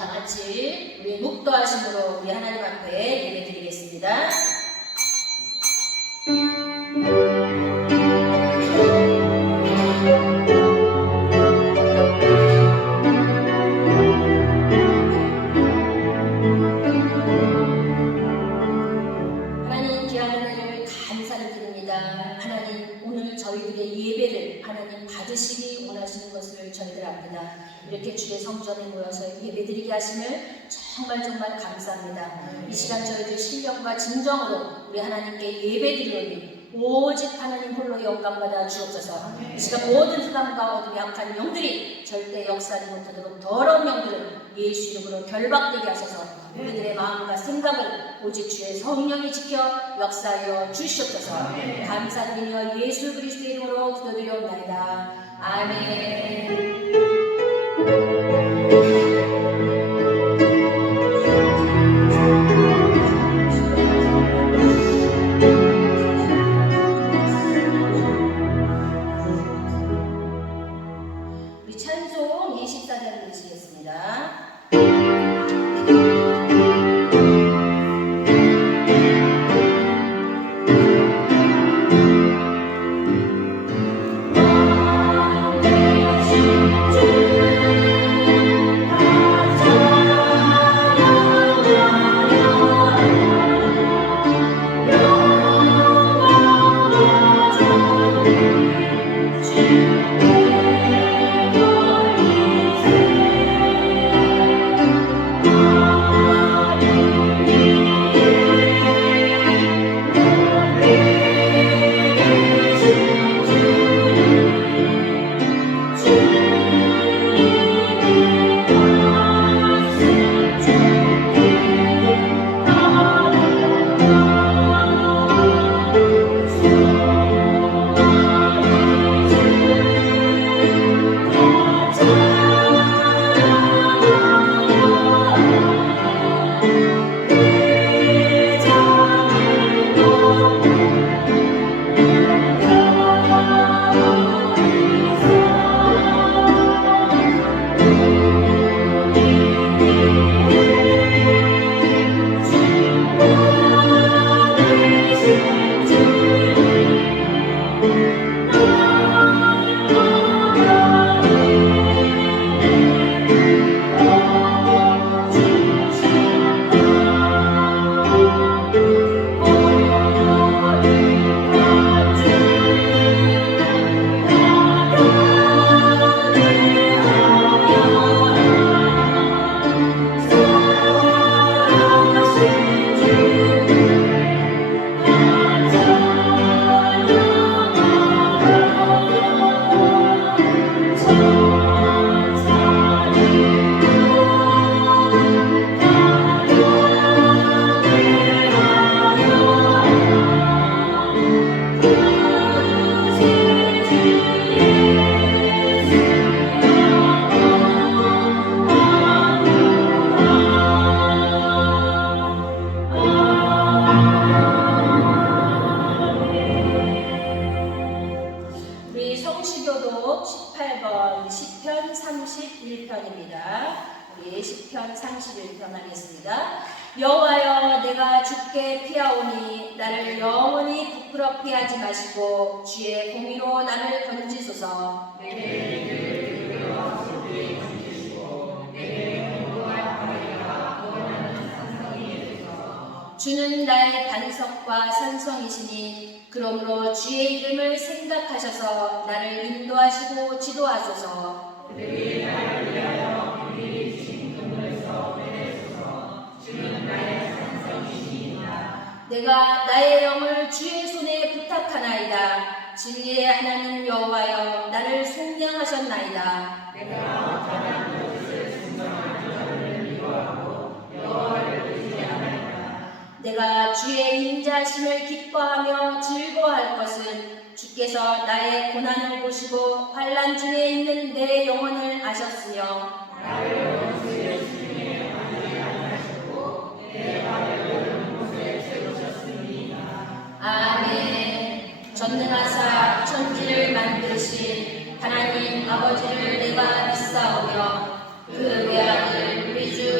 다 같이 우리 묵도하심으로 우리 하나님 앞에 예배드리겠습니다. 하나님 귀한 은혜를 감사를 드립니다. 하나님 오늘 저희들의 예배를 하나님 받으시기 원하시는 것을 저희들 압니다. 이렇게 주의 성전에 모여서 예배드리게 하심을 정말 감사합니다. 이 시간 저희들 실력과 진정으로 우리 하나님께 예배드리오니 오직 하나님 홀로 영광받아 주옵소서. 이 시간 모든 흑암과 어둠이 약한 영들이 절대 역사하지 못하도록 더러운 영들을 예수 이름으로 결박되게 하소서. 우리들의 마음과 생각을 오직 주의 성령이 지켜 역사하여 주시옵소서. 감사드리며 예수 그리스도의 이름으로 기도드리옵나이다. 아멘. 우리 찬송 24절 읽으시겠습니다. 우리 성시교독 18번 시편 31편입니다. 우리 시편 31편 하겠습니다. 여호와여 내가 주께 피하오니 나를 영원히 부끄럽게 하지 마시고 주의 공의로 나를 건지소서. 주는 나의 반석과 산성이시니 그러므로 주의 이름을 생각하셔서 나를 인도하시고 지도하소서. 내가 나의 영을 주의 손에 부탁하나이다. 진리의 하나님 여호와여 나를 속량하셨나이다. 내가 주의 인자심을 기뻐하며 즐거워할 것은 주께서 나의 고난을 보시고 환난 중에 있는 내 영혼을 아셨으며 아멘. 전능하사 천지를 만드신 하나님 아버지를 내가 믿사오며 그 외아들 우리 주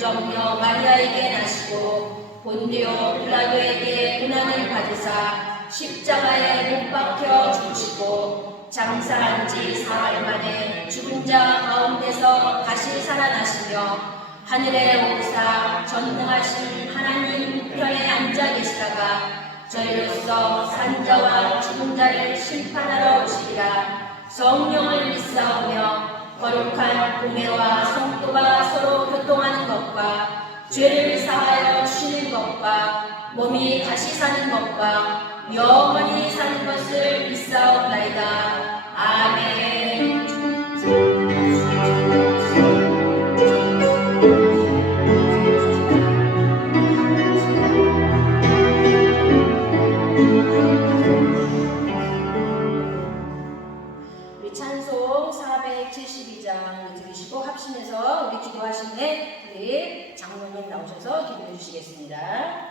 동정녀 마리아에게 나시고 본디오 빌라도에게 고난을 받으사 십자가에 못 박혀 죽으시고 장사한 지 사흘 만에 죽은 자 가운데서 다시 살아나시며 하늘에 오르사 전능하신 하나님 우편에 앉아 계시다가 저희로서 산자와 죽은 자를 심판하러 오시리라. 성령을 믿사오며 거룩한 공회와 성도가 서로 교통하는 것과 죄를 사하여 쉬는 것과 몸이 다시 사는 것과 영원히 사는 것을 믿사옵나이다. 아멘. 우리 찬송 472장 들으시고 합심해서 우리 기도하시는데 우리 장로님 나오셔서 기도해 주시겠습니다.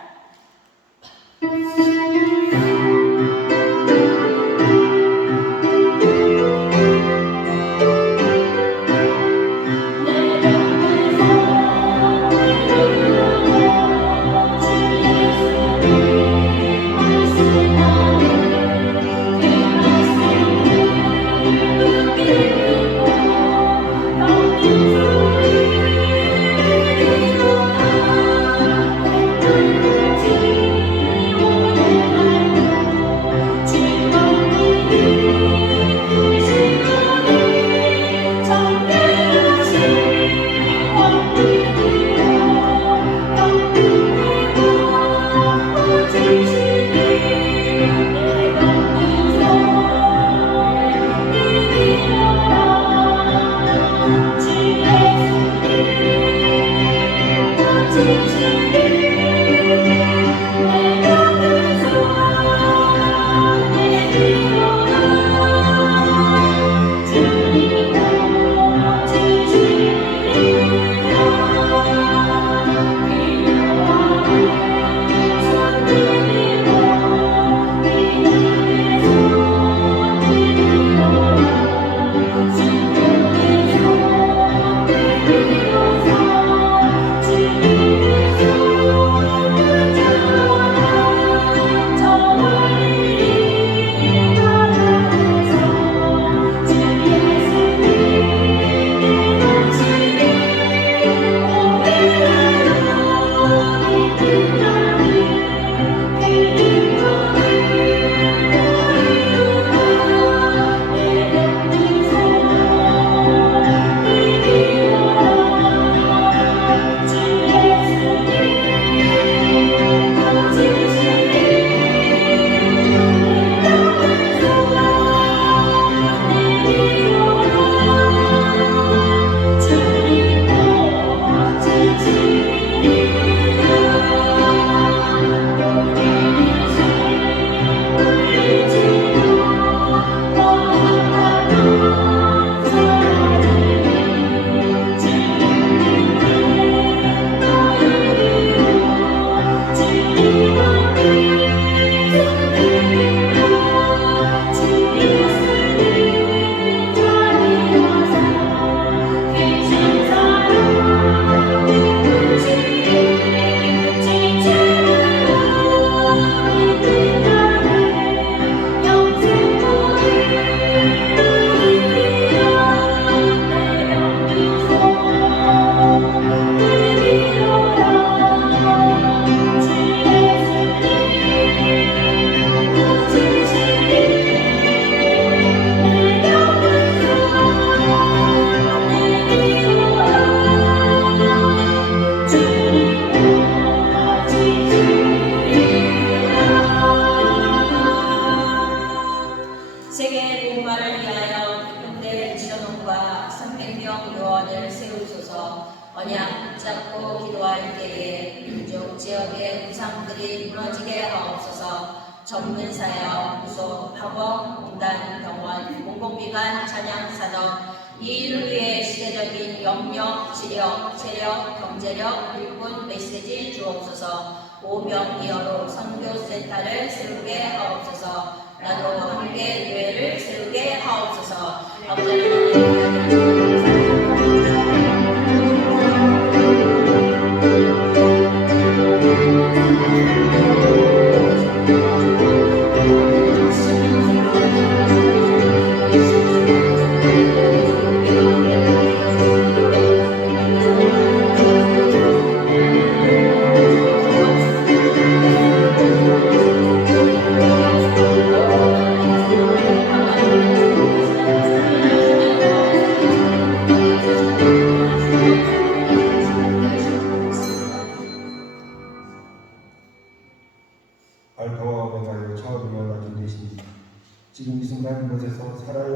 언약 붙잡고 기도할 때에 민족 지역의 우상들이 무너지게 하옵소서. 전문사역, 무소, 학원, 공단, 병원, 공공기관, 찬양산업 이 일을 위해 시대적인 영역, 지력, 체력, 경제력, 일꾼, 메시지 주옵소서. 오병이어로 선교센터를 세우게 하옵소서. 나도 함께 교회를 세우게 하옵소서. 아버지 하나님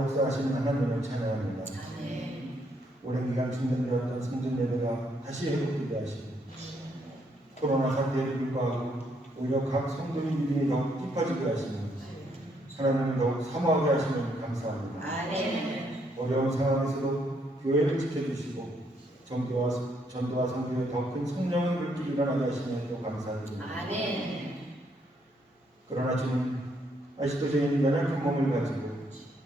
역사하시는 하나님을 찬양합니다. 아멘. 오랜 기간 중단되었던 성전 예배가 다시 회복되게 하시고 코로나 사태에 불구하고 오히려 각 성도의 믿음이 더욱 깊어지게 하시며 하나님을 더욱 사모하게 하시면 감사합니다. 아멘. 어려운 상황에서도 교회를 지켜주시고 전도와 선교에 더 큰 성령의 물길이 일어나게 하시면 또 감사드립니다. 아멘. 그러나 주님 아직도 저희는 연약한 몸을 가지고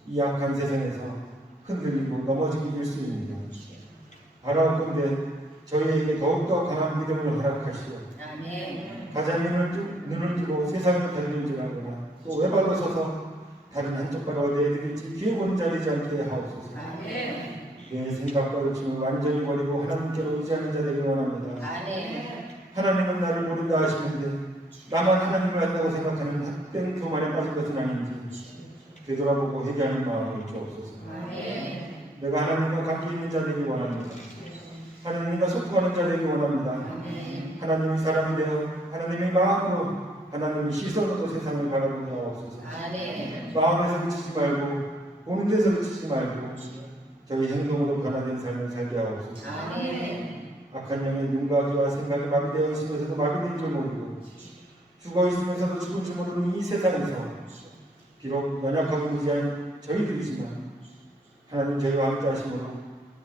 이 악한 세상에서 흔들리고 넘어지게 될 수 있습니다. 바라옵건대 저희에게 더욱더 강한 믿음을 허락하시고 아멘. 가장 눈을 뜨고 세상을 달리는 줄 알거나 또 외발로 서서 다른 한쪽 바로 내드릴지 귀에 본 자리지 않게 하옵소서. 아멘. 내 생각과 욕심을 완전히 버리고 하나님께로 의지하는 자 되길 원합니다. 아멘. 하나님은 나를 모른다 하시는데 나만 하나님을 안다고 생각하는 헛된 교만에 빠진 것은 아닌지 되돌아보고 회개하는 마음을 주옵소서. 아멘. 내가 하나님과 관계 있는 자 되길 원합니다. 하나님과 소통하는 자 되길 원합니다. 아멘. 하나님이 사람이 되어 하나님의 마음으로 하나님의 시선으로 세상을 바라보게 하옵소서. 아멘. 마음에서 그치지 말고 보는 데서 그치지 말고 저희 행동으로 변화된 삶을 살게 하옵소서. 아멘. 악한 영의 눈과 귀와 생각이 마비되어 있으면서도 마비될 줄 모르고 죽어 있으면서도 죽을 줄 모르는 이 세상에서 비록 연약하고 무지한 저희들이지만 하나님 저희와 함께 하심으로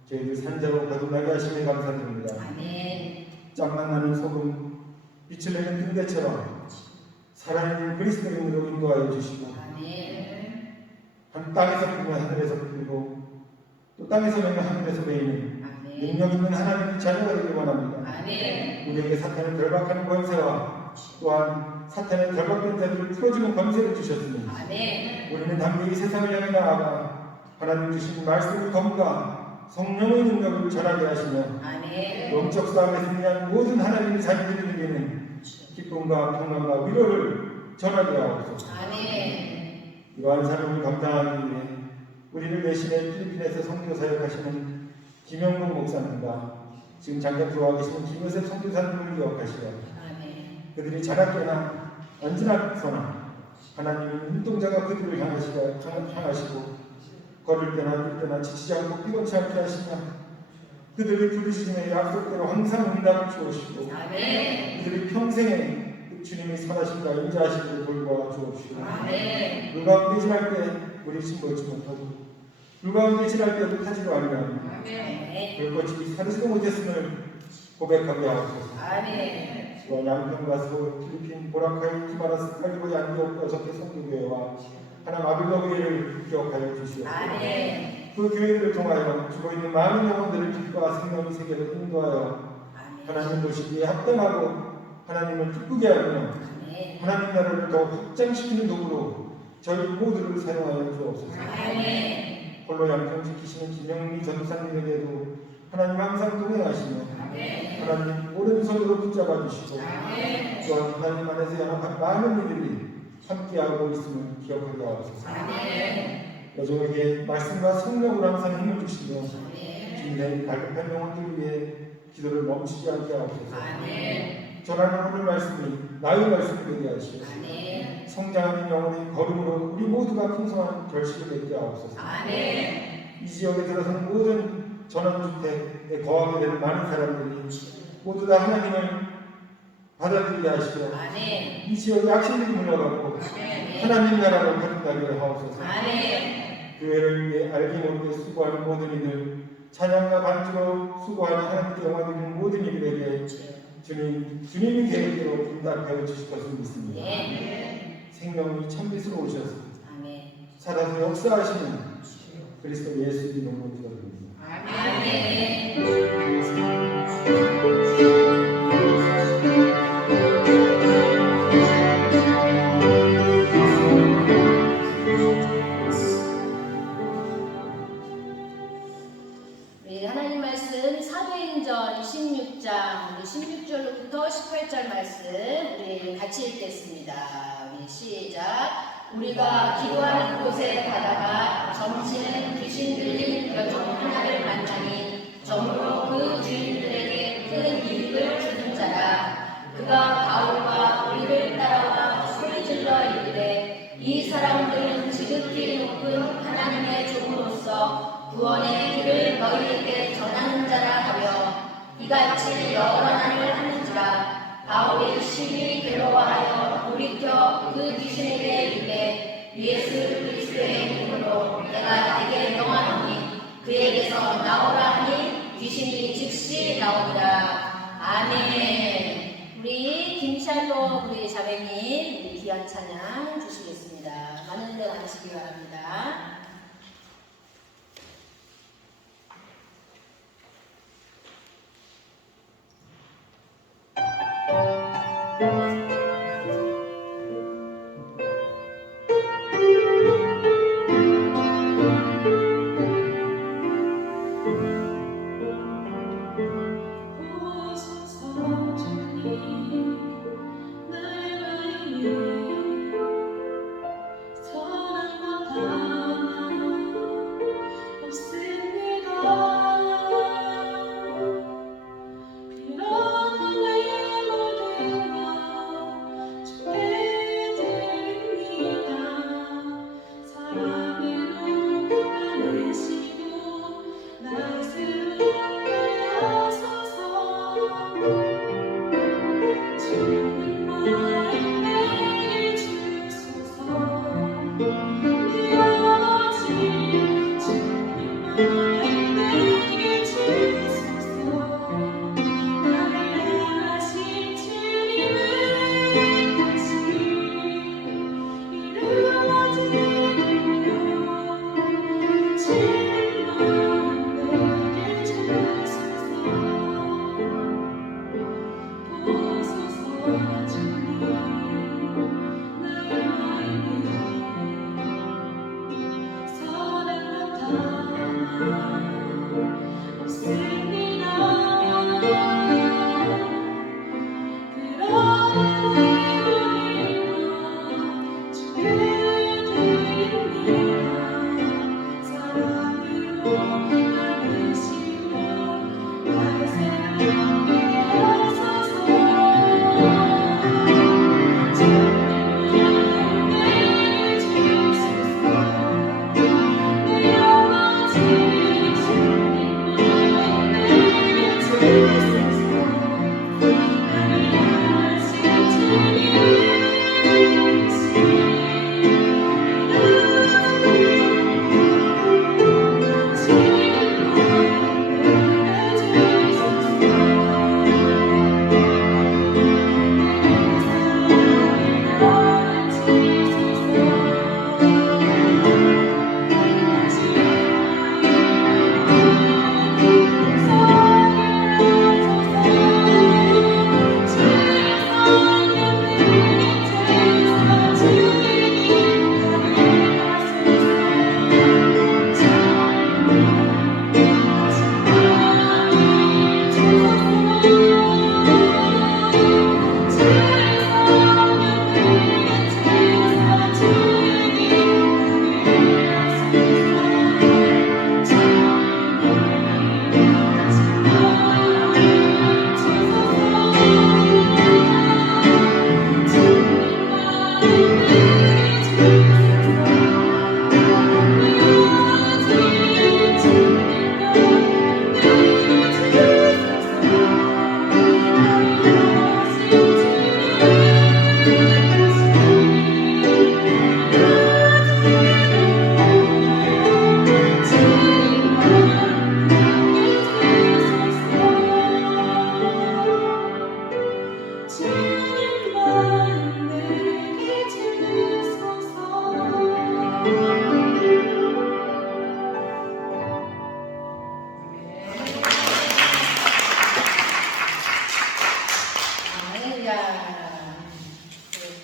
저희를 산자로 거듭나게 하시며 감사드립니다. 아멘. 짱만 나는 소금 빛을 내는 등대처럼 살아있는 그리스도인으로 인도하여 주시고 아멘. 한 땅에서 풀면 하늘에서 풀리고 또 땅에서 내면 하늘에서 내리는 아멘. 능력 있는 하나님의 자녀가 되길 원합니다. 아멘. 우리에게 사탄을 결박하는 권세와 또한 사탄의 결박된 자들을 풀어주는 권세를 주셨으니 아멘. 우리는 담대히 이 세상을 향해 나아가 하나님 주신 말씀의 검과 성령의 능력을 전하게 하시며 아멘. 영적 싸움에 승리한 모든 하나님의 자녀들에게는 기쁨과 평강과 위로를 전하게 하옵소서. 아멘. 이러한 사명을 감당하기 위해 우리를 대신해 필리핀에서 선교 사역하시는 김영국 목사님과 지금 잠깐 들어와 계시는 김효셉 선교사님을 기억하시며 아멘. 그들이 자라깨나 언제나서나 하나님의 눈동자가 그들을 향하시고 걸을 때나 뛸 때나 지치지 않고 피곤치 않게 하시며 그들의 부르짖음에 약속대로 항상 응답을 주옵시고 아멘. 그들이 평생에 그 주님의 선하심과 인자하심을 돌보아 주옵시고 아멘. 물 가운데 지날 때 우리 숨어있지 못하고 물 가운데 지날 때도 타지도 않으며 아멘. 불꽃이 사르지도 못했음을 고백하게 하옵소서. 아멘. 또한 양평과 서울, 필리핀, 보라카이, 티마라스, 칼리보, 안디옥 6개 선교교회와 하나님 아빌로교회를 기억하여 주시옵소서. 아멘. 그 교회들을 통하여 죽어있는 많은 영혼들을 빛과 생명의 세계로 인도하여 하나님 도시기에 합당하고 하나님을 기쁘게 하며 아멘. 하나님 나라를 더 확장시키는 도구로 저희 모두를 사용하여 주옵소서. 아멘. 홀로 양평 지키시는 김영미 전도사님에게도 하나님 항상 동행하시며 아멘. 하나님 오른손으로 붙잡아 주시고 아멘. 또한 하나님 안에서 연합한 많은 이들이 함께하고 있음을 기억하게 하옵소서. 아멘. 여종에게 말씀과 성령으로 항상 힘을 주시며 아멘. 주님의 갈급한 영혼들 위해 기도를 멈추지 않게 하옵소서. 아멘. 전하는 오늘 말씀이 나의 말씀이 되게 하시고 아멘. 성장하는 영혼의 걸음으로 우리 모두가 풍성한 결실을 맺게 하옵소서. 아멘. 이 지역에 들어서는 모든 전원주택에 거하게 되는 많은 사람들이 모두 다 하나님을 받아들이게 하시고 아멘. 이 지역에 악신들이 물러가고 아멘. 하나님 나라로 거듭나게 하옵소서. 아멘. 교회를 위해 알게 모르게 수고하는 모든 이들 찬양과 반주로 수고하는 하나님께 영광 드리는 모든 이들에게 주님이 계획대로 응답하여 주실 것을 믿습니다. 아멘. 생명이 참빛으로 오셔서 아멘. 살아서 역사하시는 그리스도 예수 이름으로 기도드립니다. 아멘. 우리 하나님 말씀 사도행전 16장 우리 16절로부터 18절 말씀 우리 같이 읽겠습니다. 우리 시작. 우리가 기도하는 곳에 가다가 점치는 귀신 들린 여종 하나를 만나니 점으로 그 주인들에게 큰 이익을 주는 자라. 그가 바울과 우리를 따라와 소리질러 이르되 이 사람들은 지극히 높은 하나님의 종 구원의 길을 너희에게 전하는 자라 하며 이같이 여러 하나님을 하는지라. 바울이 심히 괴로워하여 돌이켜 그 귀신에게 이르되 예수 그리스도의 이름으로 내가 내게 명하노니 그에게서 나오라 하니 귀신이 즉시 나오니라. 아멘. 우리 김샬롬 우리 자매님 우리 귀한 찬양 주시겠습니다. 많은 은혜 나누시기 바랍니다.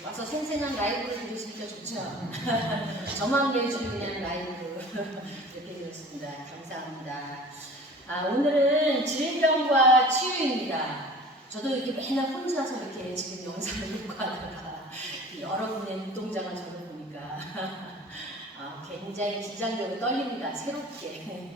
와서 생생한 라이브를 들으시니까 좋죠. 저만 매주 그냥 라이브로 이렇게 들었습니다. 감사합니다. 오늘은 질병과 치유입니다. 저도 이렇게 맨날 혼자서 이렇게 지금 영상을 녹화하다가 여러분의 눈동자가 저를 보니까 굉장히 긴장되고 떨립니다. 새롭게.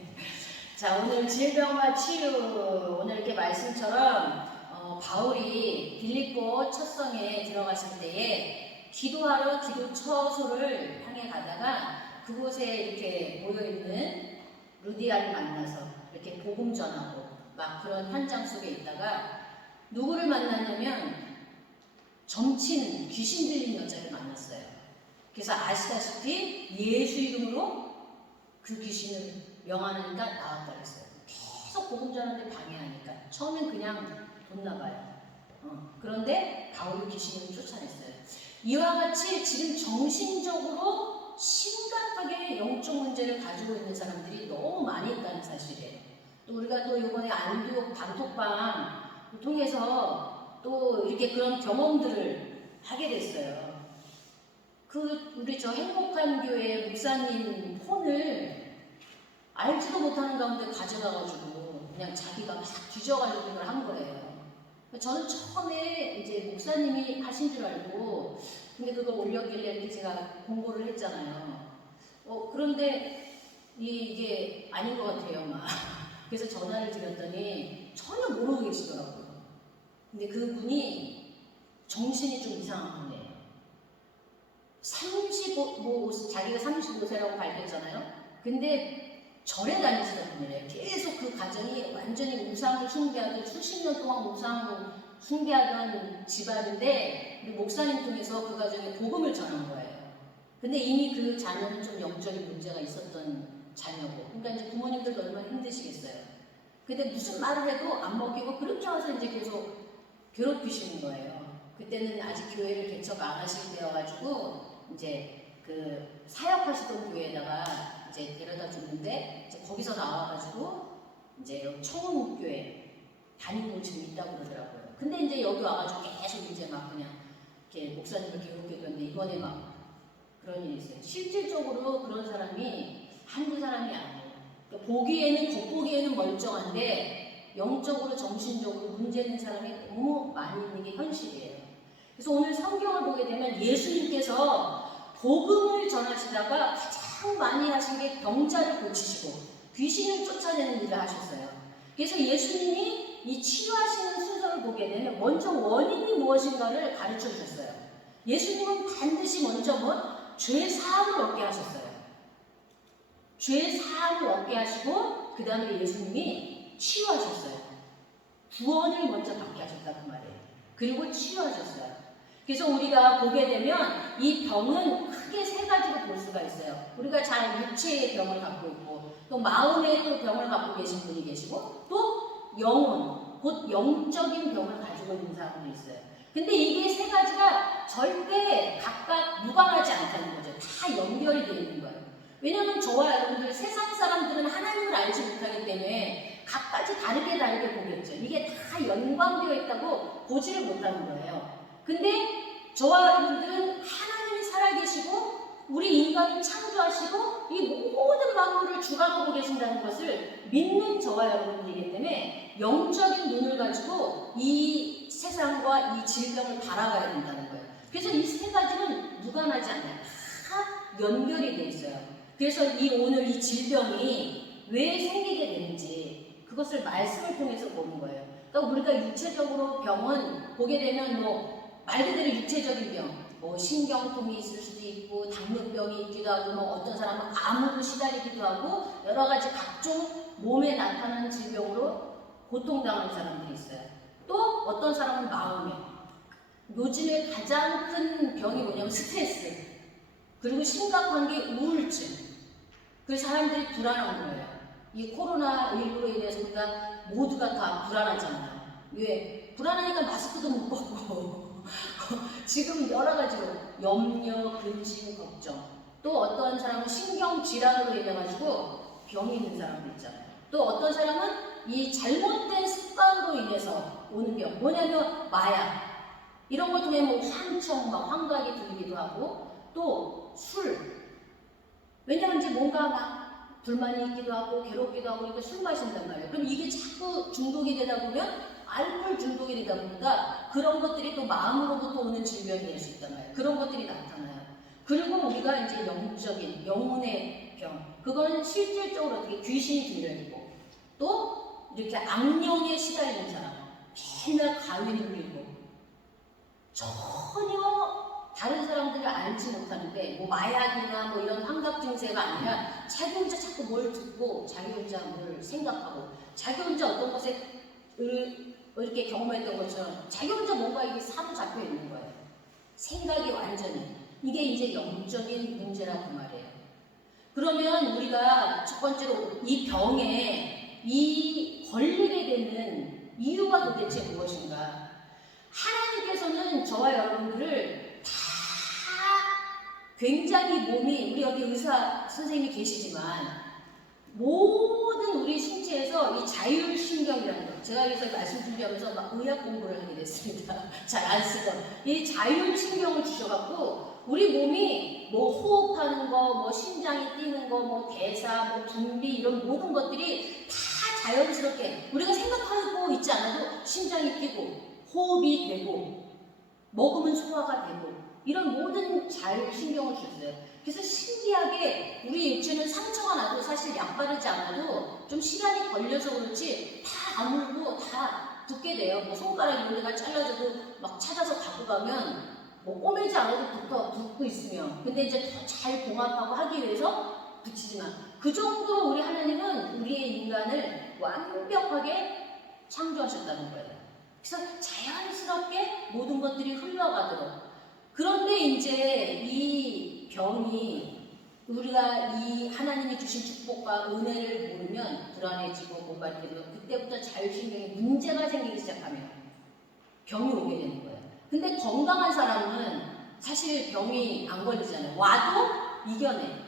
자, 오늘 질병과 치유, 오늘 이렇게 말씀처럼 바울이 빌립보 첫 성에 들어갔을 때에 기도하러 기도 처소를 향해 가다가 그곳에 이렇게 모여있는 루디아를 만나서 이렇게 복음 전하고 막 그런 현장 속에 있다가 누구를 만났냐면 점치는 귀신 들린 여자를 만났어요. 그래서 아시다시피 예수 이름으로 그 귀신을 명하니까 나왔다 그랬어요. 계속 복음 전하는데 방해하니까 처음엔 그냥 뒀나 봐요. 그런데 바울이 귀신을 쫓아냈어요. 이와 같이 지금 정신적으로 심각하게 영적 문제를 가지고 있는 사람들이 너무 많이 있다는 사실이에요. 또 우리가 또 이번에 안디옥 단톡방 통해서 또 이렇게 그런 경험들을 하게 됐어요. 우리 저 행복한 교회 목사님 폰을 알지도 못하는 가운데 가져가가지고 그냥 자기가 막 뒤져가지고 그걸 한 거예요. 저는 처음에 이제 목사님이 하신 줄 알고 근데 그걸 올렸길래 이렇게 제가 공고를 했잖아요. 그런데 이게 아닌 것 같아요, 막. 그래서 전화를 드렸더니 전혀 모르고 계시더라고요. 근데 그분이 정신이 좀 이상한 분이에요. 자기가 35세라고 밝혔잖아요. 근데 절에 다니시던 분이래요. 계속 그 가정이 완전히 우상을 숭배하던 수십 년 동안 우상을 숭배하던 집안인데 우리 목사님 통해서 그 가정에 복음을 전한 거예요. 근데 이미 그 자녀는 좀 영적인 문제가 있었던 자녀고 그러니까 이제 부모님들도 얼마나 힘드시겠어요. 근데 무슨 말을 해도 안 먹히고 그렇게 와서 이제 계속 괴롭히시는 거예요. 그때는 아직 교회를 개척 안 하실 때여가지고 이제 그 사역하시던 교회에다가 이제 데려다 줬는데 이제 거기서 나와가지고 이제 청운교회 다니고 지금 있다고 그러더라고요. 근데 이제 여기 와가지고 계속 이제 막 그냥 이렇게 목사님을 괴롭게 했는데 이번에 막 그런 일이 있어요. 실질적으로 그런 사람이 한두 사람이 아니에요. 그러니까 겉보기에는 멀쩡한데 영적으로 정신적으로 문제 있는 사람이 너무 많이 있는 게 현실이에요. 그래서 오늘 성경을 보게 되면 예수님께서 복음을 전하시다가 가장 많이 하신 게 병자를 고치시고 귀신을 쫓아내는 일을 하셨어요. 그래서 예수님이 이 치유하시는 순서를 보게 되면 먼저 원인이 무엇인가를 가르쳐 주셨어요. 예수님은 반드시 먼저 죄 사함을 얻게 하셨어요. 죄 사함을 얻게 하시고 그 다음에 예수님이 치유하셨어요. 구원을 먼저 받게 하셨다 그 말이에요. 그리고 치유하셨어요. 그래서 우리가 보게 되면 이 병은 크게 세 가지로 볼 수가 있어요. 우리가 잘 육체의 병을 갖고 있고 또 마음의 또 병을 갖고 계신 분이 계시고 또 영혼, 곧 영적인 병을 가지고 있는 사람도 있어요. 근데 이게 세 가지가 절대 각각 무관하지 않다는 거죠. 다 연결이 되어 있는 거예요. 왜냐하면 저와 여러분들 세상 사람들은 하나님을 알지 못하기 때문에 각가지 다르게 보겠죠. 이게 다 연관되어 있다고 보지를 못하는 거예요. 근데 저와 여러분들은 하나님이 살아계시고 우리 인간을 창조하시고 이 모든 만물을 주관하고 계신다는 것을 믿는 저와 여러분들이기 때문에 영적인 눈을 가지고 이 세상과 이 질병을 바라봐야 된다는 거예요. 그래서 이 세 가지는 무관하지 않아요. 다 연결이 돼 있어요. 그래서 오늘 이 질병이 왜 생기게 되는지 그것을 말씀을 통해서 보는 거예요. 그러니까 우리가 육체적으로 병은 보게 되면 말 그대로 육체적인 병, 신경통이 있을 수도 있고 당뇨병이 있기도 하고 어떤 사람은 암으로 시달리기도 하고 여러 가지 각종 몸에 나타나는 질병으로 고통당하는 사람들이 있어요. 또 어떤 사람은 마음에 요즘에 가장 큰 병이 뭐냐면 스트레스 그리고 심각한 게 우울증. 그래서 사람들이 불안한 거예요. 이 코로나19로 인해서 우리가 모두가 다 불안하잖아요. 왜? 불안하니까 마스크도 못 벗고 지금 여러 가지로 염려, 근심, 걱정. 또 어떤 사람은 신경질환으로 인해 가지고 병이 있는 사람도 있잖아요. 또 어떤 사람은 이 잘못된 습관으로 인해서 오는 병. 뭐냐면 마약. 이런 것 중에 환청, 환각이 들기도 하고 또 술. 왜냐면 이제 뭔가 막 불만이 있기도 하고 괴롭기도 하고 그러니까 술 마신단 말이에요. 그럼 이게 자꾸 중독이 되다 보면 알코올 중독이 되다 보니까 그런 것들이 또 마음으로부터 오는 질병이 될 수 있단 말이에요. 그런 것들이 나타나요. 그리고 우리가 이제 영적인 영혼의 병. 그건 실질적으로 어떻게 귀신이 들려있고 또 이렇게 악령에 시달리는 사람. 맨날 가위 눌리고 전혀 다른 사람들이 알지 못하는데 뭐 마약이나 뭐 이런 환각 증세가 아니라 자기 혼자 자꾸 뭘 듣고 자기 혼자 뭘 생각하고 자기 혼자 어떤 것에 이렇게 경험했던 것처럼 자기 혼자 뭔가 이게 사로잡혀 있는 거예요. 생각이 완전히. 이게 이제 영적인 문제라고 말해요. 그러면 우리가 첫 번째로 이 병에 이 걸리게 되는 이유가 도대체 무엇인가? 하나님께서는 저와 여러분들을 다 굉장히 몸이, 우리 여기 의사 선생님이 계시지만 모든 우리 신체에서 이 자율신경이라는 거, 제가 여기서 말씀 준비하면서 막 의학 공부를 하게 됐습니다. 잘 안 쓰던 이 자율신경을 주셔갖고 우리 몸이 뭐 호흡하는 거, 뭐 심장이 뛰는 거, 뭐 대사, 뭐 분비 이런 모든 것들이 다 자연스럽게 우리가 생각하고 있지 않아도 심장이 뛰고 호흡이 되고 먹으면 소화가 되고 이런 모든 자율신경을 줬어요. 그래서 신기하게 우리 육체는 상처가 나도 사실 약 바르지 않아도 좀 시간이 걸려서 그렇지 다 아물고 다 붓게 돼요. 뭐 손가락 이런 데가 잘라져도 막 찾아서 갖고 가면 뭐 꼬매지 않아도 붓고 있으면 근데 이제 더 잘 봉합하고 하기 위해서 붙이지만 그 정도로 우리 하나님은 우리의 인간을 완벽하게 창조하셨다는 거예요. 그래서 자연스럽게 모든 것들이 흘러가도록. 그런데 이제 이 병이 우리가 이 하나님이 주신 축복과 은혜를 모르면 불안해지고 뭔가 이렇게 되면 그때부터 자율신경에 문제가 생기기 시작하면 병이 오게 되는 거예요. 근데 건강한 사람은 사실 병이 안 걸리잖아요. 와도 이겨내.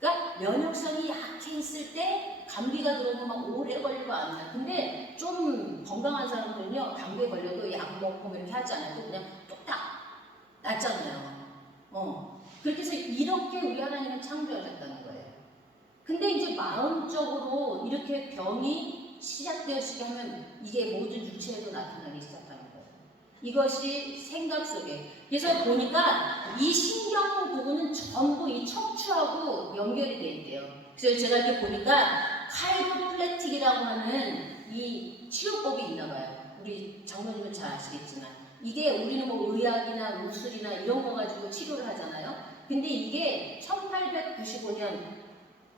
그러니까 면역성이 약해 있을 때 감기가 들어오면 막 오래 걸리고 안 나요. 근데 좀 건강한 사람들은요, 감기에 걸려도 약 먹고 이렇게 하지 않아도 그냥 뚝딱 낫잖아요. 그렇게 해서 이렇게 우리 하나님은 창조하셨다는 거예요. 근데 이제 마음적으로 이렇게 병이 시작되었게 하면 이게 모든 육체에도 나타나기 시작하는 거예요. 이것이 생각 속에. 그래서 보니까 이 신경 부분은 전부 이 척추하고 연결이 돼 있대요. 그래서 제가 이렇게 보니까 카이로플래틱이라고 하는 이 치료법이 있나 봐요. 우리 장모님은 잘 아시겠지만 이게 우리는 뭐 의학이나 무술이나 이런 거 가지고 치료를 하잖아요. 근데 이게 1895년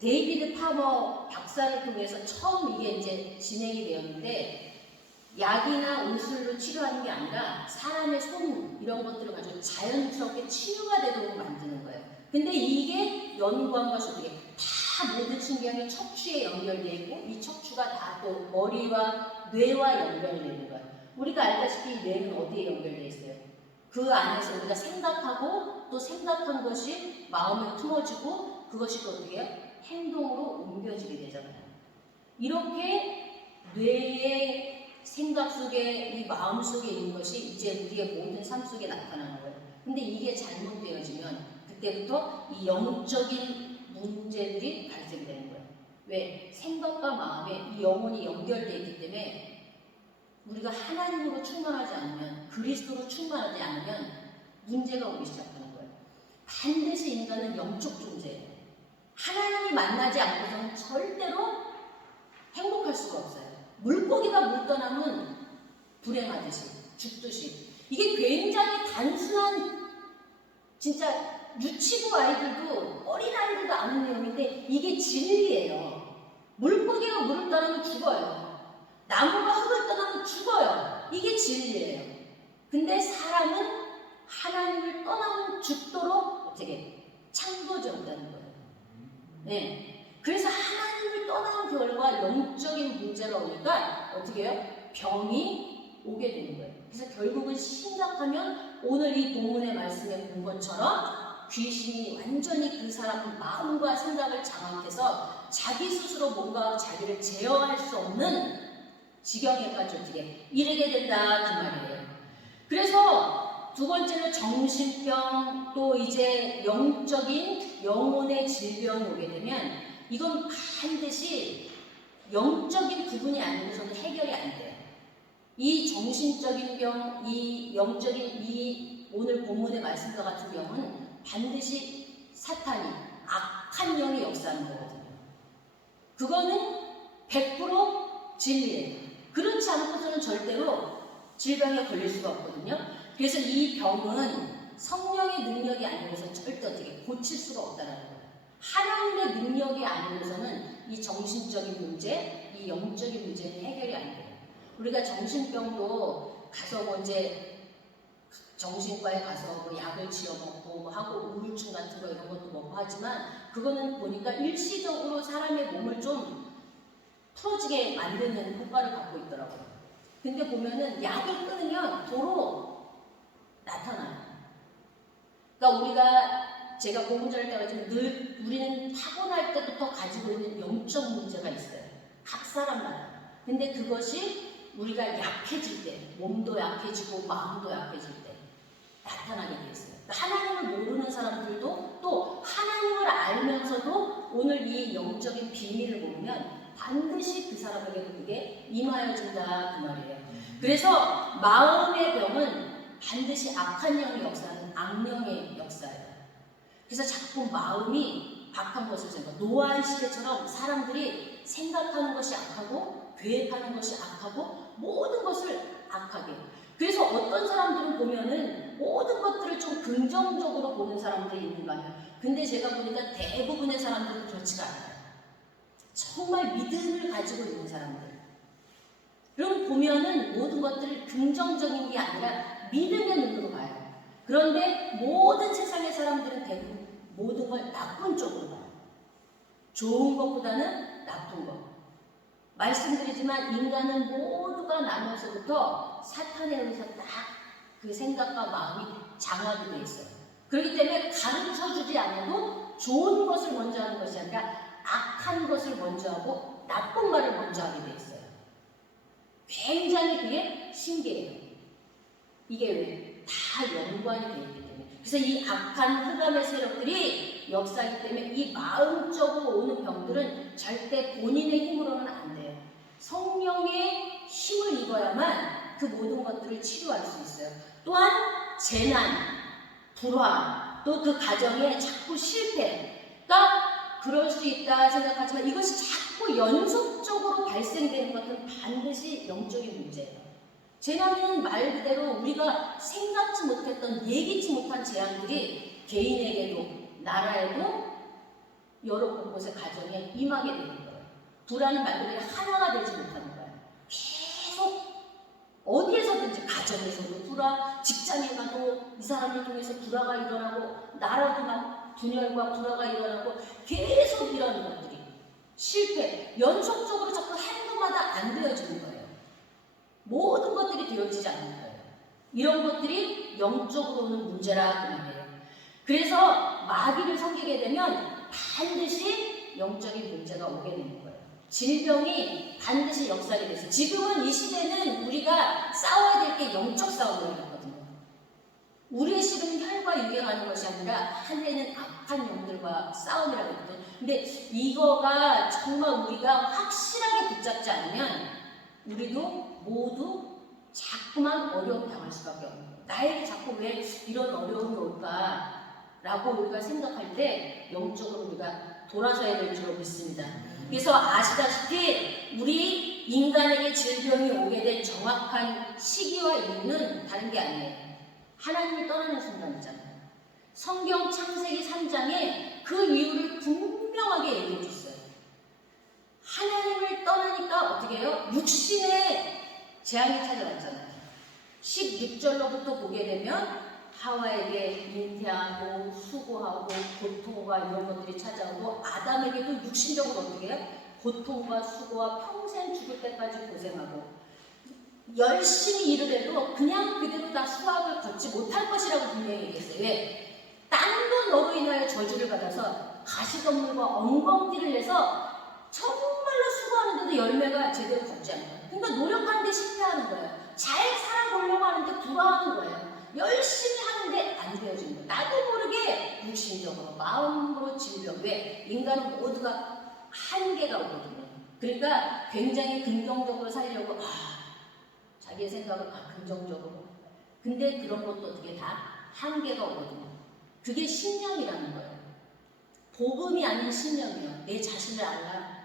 데이비드 파머 박사를 통해서 처음 이게 이제 진행이 되었는데 약이나 의술로 치료하는 게 아니라 사람의 손 이런 것들을 가지고 자연스럽게 치유가 되도록 만드는 거예요. 근데 이게 연구한 것이 어떻게 다 모든 신경이 척추에 연결되어 있고 이 척추가 다 또 머리와 뇌와 연결이 되는 거예요. 우리가 알다시피 뇌는 어디에 연결되어 있어요? 그 안에서 우리가 생각하고 또 생각한 것이 마음에 품어지고 그것이 또 어떻게 해요? 행동으로 옮겨지게 되잖아요. 이렇게 뇌의 생각 속에 이 마음 속에 있는 것이 이제 우리의 모든 삶 속에 나타나는 거예요. 근데 이게 잘못되어지면 그때부터 이 영적인 문제들이 발생되는 거예요. 왜? 생각과 마음에 이 영혼이 연결되어 있기 때문에 우리가 하나님으로 충만하지 않으면 그리스도로 충만하지 않으면 문제가 오기 시작하는 거예요. 반드시 인간은 영적 존재예요. 하나님을 만나지 않고서는 절대로 행복할 수가 없어요. 물고기가 물 떠나면 불행하듯이 죽듯이 이게 굉장히 단순한 진짜 유치부 아이들도 어린 아이들도 아는 내용인데 이게 진리예요. 물고기가 물을 떠나면 죽어요. 나무가 흙을 떠나면 죽어요. 이게 진리예요. 근데 사람은 하나님을 떠나면 죽도록 어떻게 창조되었다는 거예요. 네. 그래서 하나님을 떠난 결과 영적인 문제가 오니까 어떻게 해요? 병이 오게 되는 거예요. 그래서 결국은 심각하면 오늘 이 본문의 말씀에 본 것처럼 귀신이 완전히 그 사람 마음과 생각을 장악해서 자기 스스로 뭔가 자기를 제어할 수 없는 지경에까지 어떻게 이르게 된다 그 말이에요. 그래서 두 번째로 정신병 또 이제 영적인 영혼의 질병이 오게 되면 이건 반드시 영적인 부분이 아니고서는 해결이 안 돼요. 이 정신적인 병, 이 영적인 이 오늘 본문의 말씀과 같은 병은 반드시 사탄이 악한 영이 역사하는 거거든요. 그거는 100% 진리예요. 그렇지 않고서는 절대로 질병에 걸릴 수가 없거든요. 그래서 이 병은 성령의 능력이 아니고서 절대 어떻게 고칠 수가 없다는 거예요. 하나님의 능력이 아니고서는 이 정신적인 문제, 이 영적인 문제는 해결이 안 돼요. 우리가 정신병도 가서 뭐 이제 정신과에 가서 뭐 약을 지어 먹고 뭐 하고 우울증 같은 거 이런 것도 먹고 하지만 그거는 보니까 일시적으로 사람의 몸을 좀 풀어지게 만드는 효과를 갖고 있더라고요. 근데 보면은 약을 끊으면 도로 나타나요. 그러니까 우리가 제가 공부할 때 말했지만 늘 우리는 타고날 때부터 가지고 있는 영적 문제가 있어요. 각 사람마다. 근데 그것이 우리가 약해질 때, 몸도 약해지고 마음도 약해질 때 나타나게 돼 있어요. 하나님을 모르는 사람들도 또 하나님을 알면서도 오늘 이 영적인 비밀을 모르면 반드시 그 사람에게도 그게 임하여진다 그 말이에요. 그래서 마음의 병은 반드시 악한 영의 역사는 악령의 역사예요. 그래서 자꾸 마음이 악한 것을 생각. 노아의 시대처럼 사람들이 생각하는 것이 악하고 계획하는 것이 악하고 모든 것을 악하게. 그래서 어떤 사람들은 보면은 모든 것들을 좀 긍정적으로 보는 사람들이 있는 거 아니에요. 근데 제가 보니까 대부분의 사람들은 그렇지가 않아요. 정말 믿음을 가지고 있는 사람들. 그럼 보면은 모든 것들을 긍정적인 게 아니라 믿음의 눈으로 봐요. 그런데 모든 세상의 사람들은 대부분 모든 걸 나쁜 쪽으로 봐요. 좋은 것보다는 나쁜 것. 말씀드리지만 인간은 모두가 나면서부터 사탄에 의해서 딱 그 생각과 마음이 장악이 돼 있어요. 그렇기 때문에 가르쳐주지 않아도 좋은 것을 먼저 하는 것이 아니라 악한 것을 먼저 하고 나쁜 말을 먼저 하게 돼 있어요. 굉장히 그게 신기해요. 이게 왜? 다 연관이 되어 있기 때문에. 그래서 이 악한 흑암의 세력들이 역사이기 때문에 이 마음적으로 오는 병들은 절대 본인의 힘으로는 안 돼요. 성령의 힘을 입어야만 그 모든 것들을 치료할 수 있어요. 또한 재난, 불화, 또 그 가정에 자꾸 실패가 그럴 수 있다 생각하지만 이것이 자꾸 연속적으로 발생되는 것은 반드시 영적인 문제예요. 재난은 말 그대로 우리가 생각지 못했던 예기치 못한 재앙들이 개인에게도 나라에도 여러 곳곳의 가정에 임하게 되는 거예요. 불안은 말 그대로 하나가 되지 못하는 거예요. 계속 어디에서든지 가정에서도 불화, 직장에 가도 이 사람을 통해서 불화가 일어나고 나라도 막 분열과 불화가 일어나고 계속 이런 것들이 실패, 연속적으로 자꾸 행동마다 안 되어지는 거예요. 모든 것들이 되어지지 않는 거예요. 이런 것들이 영적으로 오는 문제라 그 말이에요. 그래서 마귀를 섬기게 되면 반드시 영적인 문제가 오게 되는 거예요. 질병이 반드시 역사가 돼서 지금은 이 시대는 우리가 싸워야 될 게 영적 싸움이거든요. 우리의 실은 혈과 육에 가는 것이 아니라 하늘에는 악한 영들과 싸움이라고 했거든요. 근데 이거가 정말 우리가 확실하게 붙잡지 않으면 우리도 모두 자꾸만 어려움 당할 수밖에 없는 거예요. 나에게 자꾸 왜 이런 어려움이 올까라고 우리가 생각할 때 영적으로 우리가 돌아서야 될 줄 믿습니다. 그래서 아시다시피 우리 인간에게 질병이 오게 된 정확한 시기와 이유는 다른 게 아니에요. 하나님을 떠나는 순간이잖아요. 성경 창세기 3장에 그 이유를 분명하게 얘기해 줬어요. 하나님을 떠나니까 어떻게 해요? 육신의 재앙이 찾아왔잖아요. 16절로부터 보게 되면 하와에게 잉태하고 수고하고 고통과 이런 것들이 찾아오고 아담에게도 육신적으로 어떻게 해요? 고통과 수고와 평생 죽을 때까지 고생하고 열심히 일을 해도 그냥 그대로 다 수확을 걷지 못할 것이라고 분명히 얘기했어요. 왜? 땅도 너로 인하여 저주를 받아서 가시덤불과 엉겅퀴를 내서 정말로 수고하는데도 열매가 제대로 걷지 않는 거예요. 그러니까 노력하는데 실패하는 거예요. 잘 살아보려고 하는데 불화하는 거예요. 열심히 하는데 안 되어지는 거예요. 나도 모르게 육신적으로 마음으로 질병. 왜? 인간은 모두가 한계가 오거든요. 그러니까 굉장히 긍정적으로 살려고 자기의 생각을 긍정적으로. 근데 그런 것도 어떻게 다 한계가 오거든요. 그게 신념이라는 거예요. 복음이 아닌 신념이에요. 내 자신을 알라.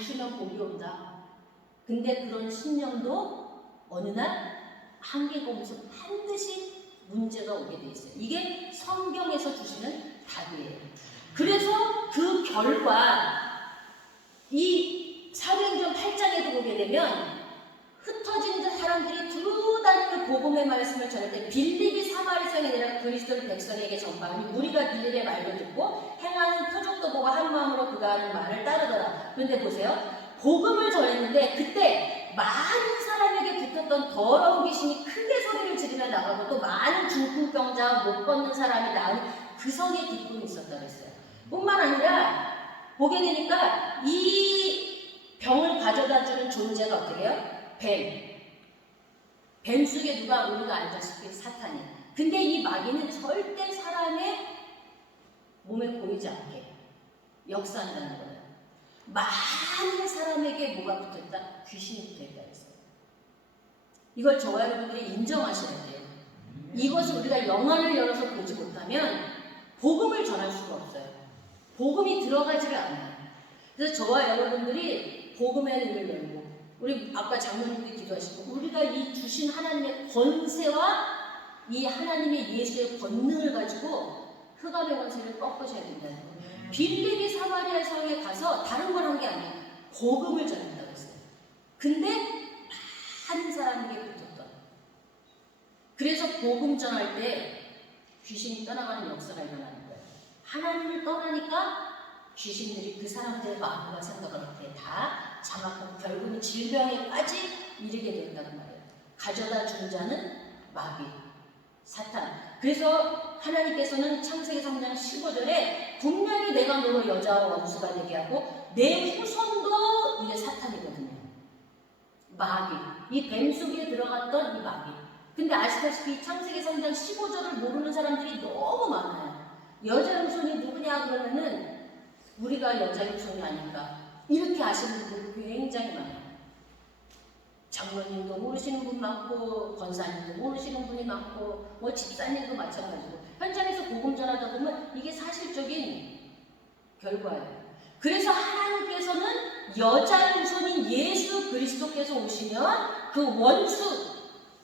웃으면 복이 온다. 근데 그런 신념도 어느 날 한계가 오면서 반드시 문제가 오게 돼 있어요. 이게 성경에서 주시는 답이에요. 그래서 그 결과 이 사도행전 8장에도 보게 되면 흩어진 사람들이 두루 다니는 복음의 말씀을 전할 때 빌립이 사마리성에 내려 그리스도를 백성에게 전파하니 무리가 빌립의 말도 듣고 행하는 표적도 보고 한 마음으로 그가 하는 말을 따르더라. 그런데 보세요. 복음을 전했는데 그때 많은 사람에게 붙었던 더러운 귀신이 크게 소리를 지르며 나가고 또 많은 중풍병자와 못 걷는 사람이 나은 그 성에 기쁨이 있었다고 했어요. 뿐만 아니라 보게 되니까 이 병을 가져다 주는 존재가 어떻게 해요? 뱀 속에 누가 우리가 알다시피 사탄이. 근데 이 마귀는 절대 사람의 몸에 보이지 않게 역사한다는 거예요. 많은 사람에게 뭐가 붙었다? 귀신이 붙어있다 했어요. 이걸 저와 여러분들이 인정하셔야 돼요. 이것을 우리가 영안을 열어서 보지 못하면 복음을 전할 수가 없어요. 복음이 들어가지를 않아요. 그래서 저와 여러분들이 복음의 눈을 열고 우리 아까 장로님도 기도하시고 우리가 이 주신 하나님의 권세와 이 하나님의 예수의 권능을 가지고 흑암의 권세를 꺾으셔야 된다는 거예요. 빌립이 사마리아 성에 가서 다른 걸 한 게 아니에요. 복음을 전했다고 했어요. 근데 많은 사람에게 붙었던. 그래서 복음 전할 때 귀신이 떠나가는 역사가 일어나는 거예요. 하나님을 떠나니까 귀신들이 그 사람들의 마음과 생각을 어떻게 다 장악하고 결국은 질병에까지 이르게 된다는 말이에요. 가져다 준 자는 마귀, 사탄. 그래서 하나님께서는 창세기 3장 15절에 분명히 내가 너로 여자와 원수가 되게 하고 내 후손도 이게 사탄이거든요. 마귀. 이 뱀 속에 들어갔던 이 마귀. 근데 아시다시피 창세기 3장 15절을 모르는 사람들이 너무 많아요. 여자 후손이 누구냐 그러면은 우리가 여자 후손이 아닌가 이렇게 아시는 분이 굉장히 많아요. 장로님도 모르시는 분 많고 권사님도 모르시는 분이 많고 뭐 집사님도 마찬가지고 현장에서 복음 전하다 보면 이게 사실적인 결과예요. 그래서 하나님께서는 여자 후손인 예수 그리스도께서 오시면 그 원수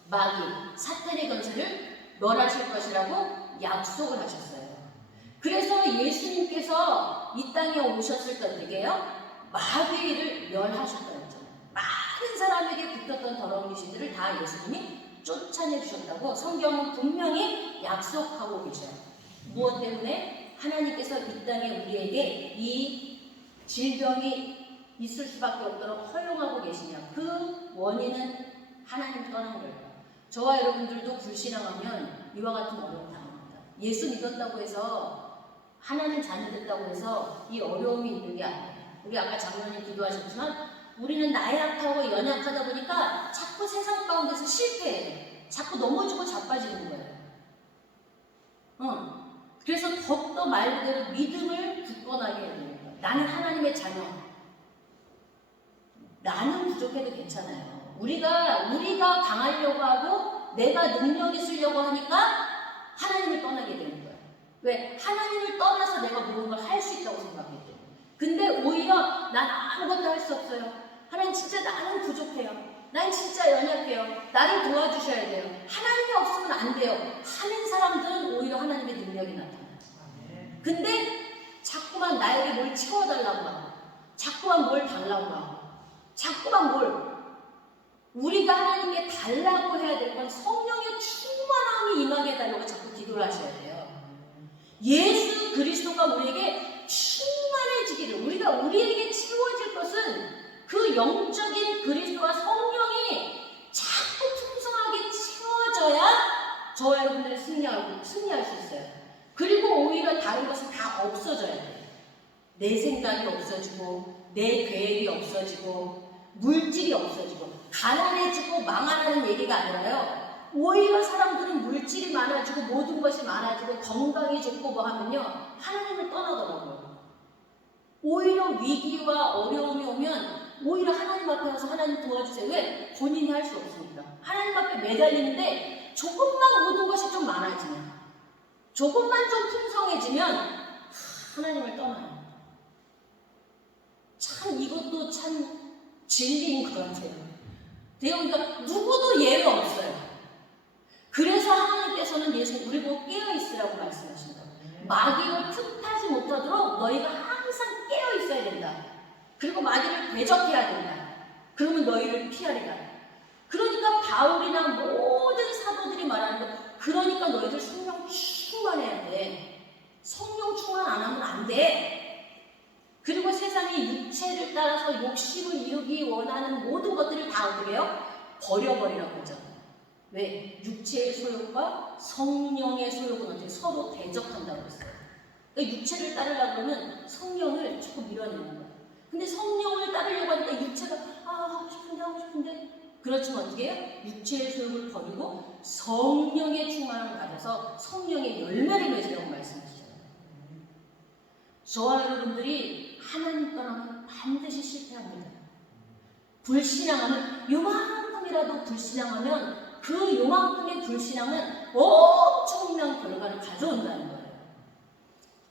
마귀 사탄의 권세를 멸하실 것이라고 약속을 하셨어요. 그래서 예수님께서 이 땅에 오셨을 때 어떻게 해요? 마귀를 멸하셨다고 했잖아요. 많은 사람에게 붙었던 더러운 귀신들을 다 예수님이 쫓아내 주셨다고 성경은 분명히 약속하고 계셔요. 무엇 때문에? 하나님께서 이 땅에 우리에게 이 질병이 있을 수밖에 없도록 허용하고 계시냐. 그 원인은 하나님 떠난 거예요. 저와 여러분들도 불신앙하면 이와 같은 어려움 당합니다. 예수 믿었다고 해서 하나님 자녀 됐다고 해서 이 어려움이 있는 게 아니에요. 우리 아까 장로님 기도하셨지만 우리는 나약하고 연약하다 보니까 자꾸 세상 가운데서 실패해요. 자꾸 넘어지고 자빠지는 거예요. 그래서 더욱더 말 그대로 믿음을 굳건하게 해야 됩니다. 나는 하나님의 자녀. 나는 부족해도 괜찮아요. 우리가 강하려고 하고 내가 능력 있으려고 하니까 하나님을 떠나게 되는 거예요. 왜? 하나님을 떠나서 내가 모든 걸 할 수 있다고 생각했기 때문에. 근데 오히려 난 아무것도 할 수 없어요. 하나님 진짜 나는 부족해요. 난 진짜 연약해요. 나를 도와주셔야 돼요. 하나님이 없으면 안 돼요. 하는 사람들은 오히려 하나님의 능력이 나타나요. 근데 자꾸만 나에게 뭘 채워달라고 하고 자꾸만 뭘 달라고 하고 자꾸만 뭘 우리가 하나님께 달라고 해야 될 건 성령의 충만함이 임하게 해달라고 자꾸 기도를 하셔야 돼요. 예수 그리스도가 우리에게 충만해지기를 우리에게 채워질 것은 그 영적인 그리스도와 성령이 자꾸 풍성하게 채워져야 저와 여러분들이 승리할 수 있어요. 그리고 오히려 다른 것은 다 없어져야 돼요. 내 생각이 없어지고 내 계획이 없어지고 물질이 없어지고 가난해지고 망하라는 얘기가 아니라요. 오히려 사람들은 물질이 많아지고 모든 것이 많아지고 건강이 좋고 뭐 하면요 하나님을 떠나더라고요. 오히려 위기와 어려움이 오면 오히려 하나님 앞에 와서 하나님 도와주세요. 왜? 본인이 할 수 없으니까. 하나님 앞에 매달리는데 조금만 모든 것이 좀 많아지면 조금만 좀 풍성해지면 하나님을 떠나요. 참 이것도 참 진리인 것 같아요. 그러니까 누구도 예외 없어요. 그래서 하나님께서 6절에서는 예수님 우리 보고 깨어있으라고 말씀하신다고. 마귀를 틈타지 못하도록 너희가 항상 깨어있어야 된다. 그리고 마귀를 대적해야 된다. 그러면 너희를 피하리라. 그러니까 바울이나 모든 사도들이 말하는 거, 그러니까 너희들 성령 충만해야 돼. 성령 충만 안 하면 안 돼. 그리고 세상의 육체를 따라서 욕심을 이루기 원하는 모든 것들을 다 어떻게 해요? 버려버리라고 하잖아요. 왜? 육체의 소욕과 성령의 소욕은 어떻게 서로 대적한다고 했어요. 그러니까 육체를 따르려고 하면 성령을 조금 밀어내는 거예요. 근데 성령을 따르려고 하니까 육체가 하고 싶은데 그렇지만 어떻게 해요? 육체의 소욕을 버리고 성령의 충만함을 받아서 성령의 열매를 맺으라고 말씀하시잖아요. 저와 여러분들이 하나님 떠나면 반드시 실패합니다. 불신앙하면 요만큼이라도 불신앙하면 그 요만큼의 불신앙은 엄청난 결과를 가져온다는 거예요.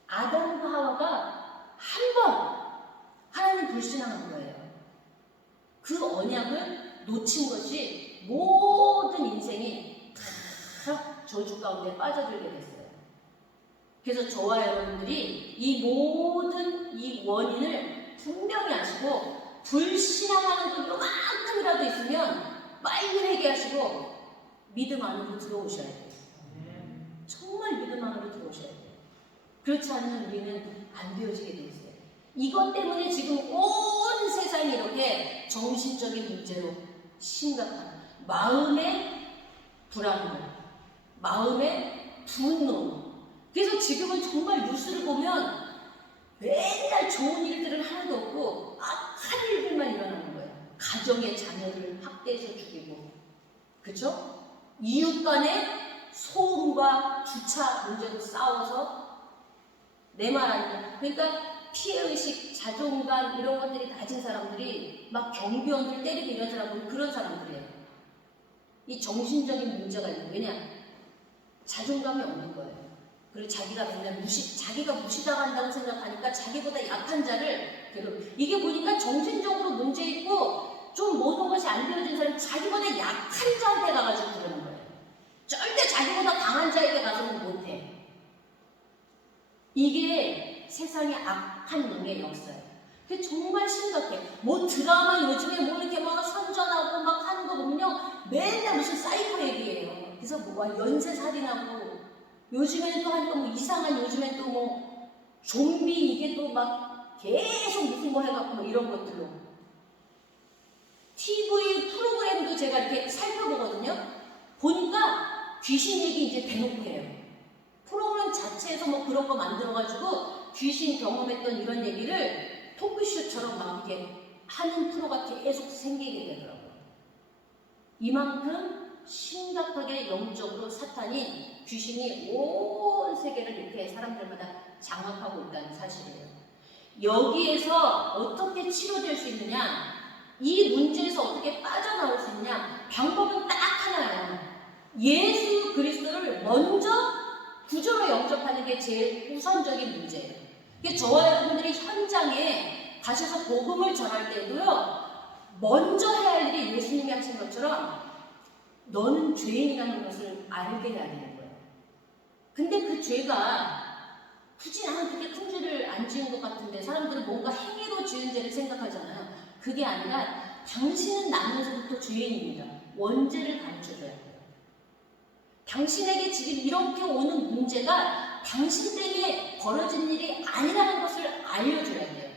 아담과 하와가 한 번 하나님 불신앙한 거예요. 그 언약을 놓친 것이 모든 인생이 다 저주 가운데 빠져들게 됐어요. 그래서 저와 여러분들이 이 모든 이 원인을 분명히 아시고 불신앙하는 것 요만큼이라도 있으면 빨리 회개하시고 믿음 안으로 들어오셔야 돼요. 정말 믿음 안으로 들어오셔야 돼요. 그렇지 않으면 우리는 안 되어지게 돼 있어요. 이것 때문에 지금 온 세상이 이렇게 정신적인 문제로 심각한 마음의 불안감, 마음의 분노. 그래서 지금은 정말 뉴스를 보면 맨날 좋은 일들은 하나도 없고 악한 일들만 일어나는 거예요. 가정의 자녀를 학대해서 죽이고, 그죠? 이웃 간의 소음과 주차 문제로 싸워서 내 말 아니야. 그러니까 피해의식, 자존감 이런 것들이 낮은 사람들이 막 경비원들 때리고 이런 사람들은 그런 사람들이에요. 이 정신적인 문제가 있는 거예요. 왜냐? 자존감이 없는 거예요. 그리고 자기가 맨날 자기가 무시당한다고 생각하니까 자기보다 약한 자를 이게 보니까 정신적으로 문제 있고 좀 모든 것이 안 되어진 사람이 자기보다 약한 자한테 가가지고 그러는 거예요. 절대 자기보다 강한 자에게 가서는 못해. 이게 세상의 악한 놈의 역사예요. 그게 정말 심각해. 뭐 드라마 요즘에 뭐 이렇게 막 선전하고 막 하는 거 보면요. 맨날 무슨 사이코 얘기예요. 그래서 뭐 연쇄살인하고 요즘에는 또 하니까 뭐 이상한 요즘엔 또 뭐 좀비 이게 또 막 계속 무슨 거 해갖고 뭐 이런 것들로. TV 프로그램도 제가 이렇게 살펴보거든요. 보니까 귀신 얘기 이제 대놓고 해요. 프로그램 자체에서 뭐 그런 거 만들어가지고 귀신 경험했던 이런 얘기를 토크쇼처럼 막 이렇게 하는 프로가 계속 생기게 되더라고요. 이만큼 심각하게 영적으로 사탄이 귀신이 온 세계를 이렇게 사람들마다 장악하고 있다는 사실이에요. 여기에서 어떻게 치료될 수 있느냐? 이 문제에서 어떻게 빠져나올 수 있냐? 방법은 딱 하나예요. 예수 그리스도를 먼저 구조로 영접하는 게 제일 우선적인 문제예요. 저와 여러분들이 현장에 가셔서 복음을 전할 때도요, 먼저 해야 할 일이 예수님이 하신 것처럼 너는 죄인이라는 것을 알게 해야 되는 거예요. 근데 그 죄가 굳이 나는 그렇게 큰 죄를 안 지은 것 같은데 사람들은 뭔가 행위로 지은 죄를 생각하잖아요. 그게 아니라 당신은 나면서부터 죄인입니다. 원죄를 가르쳐줘야 돼요. 당신에게 지금 이렇게 오는 문제가 당신 때문에 벌어진 일이 아니라는 것을 알려줘야 돼요.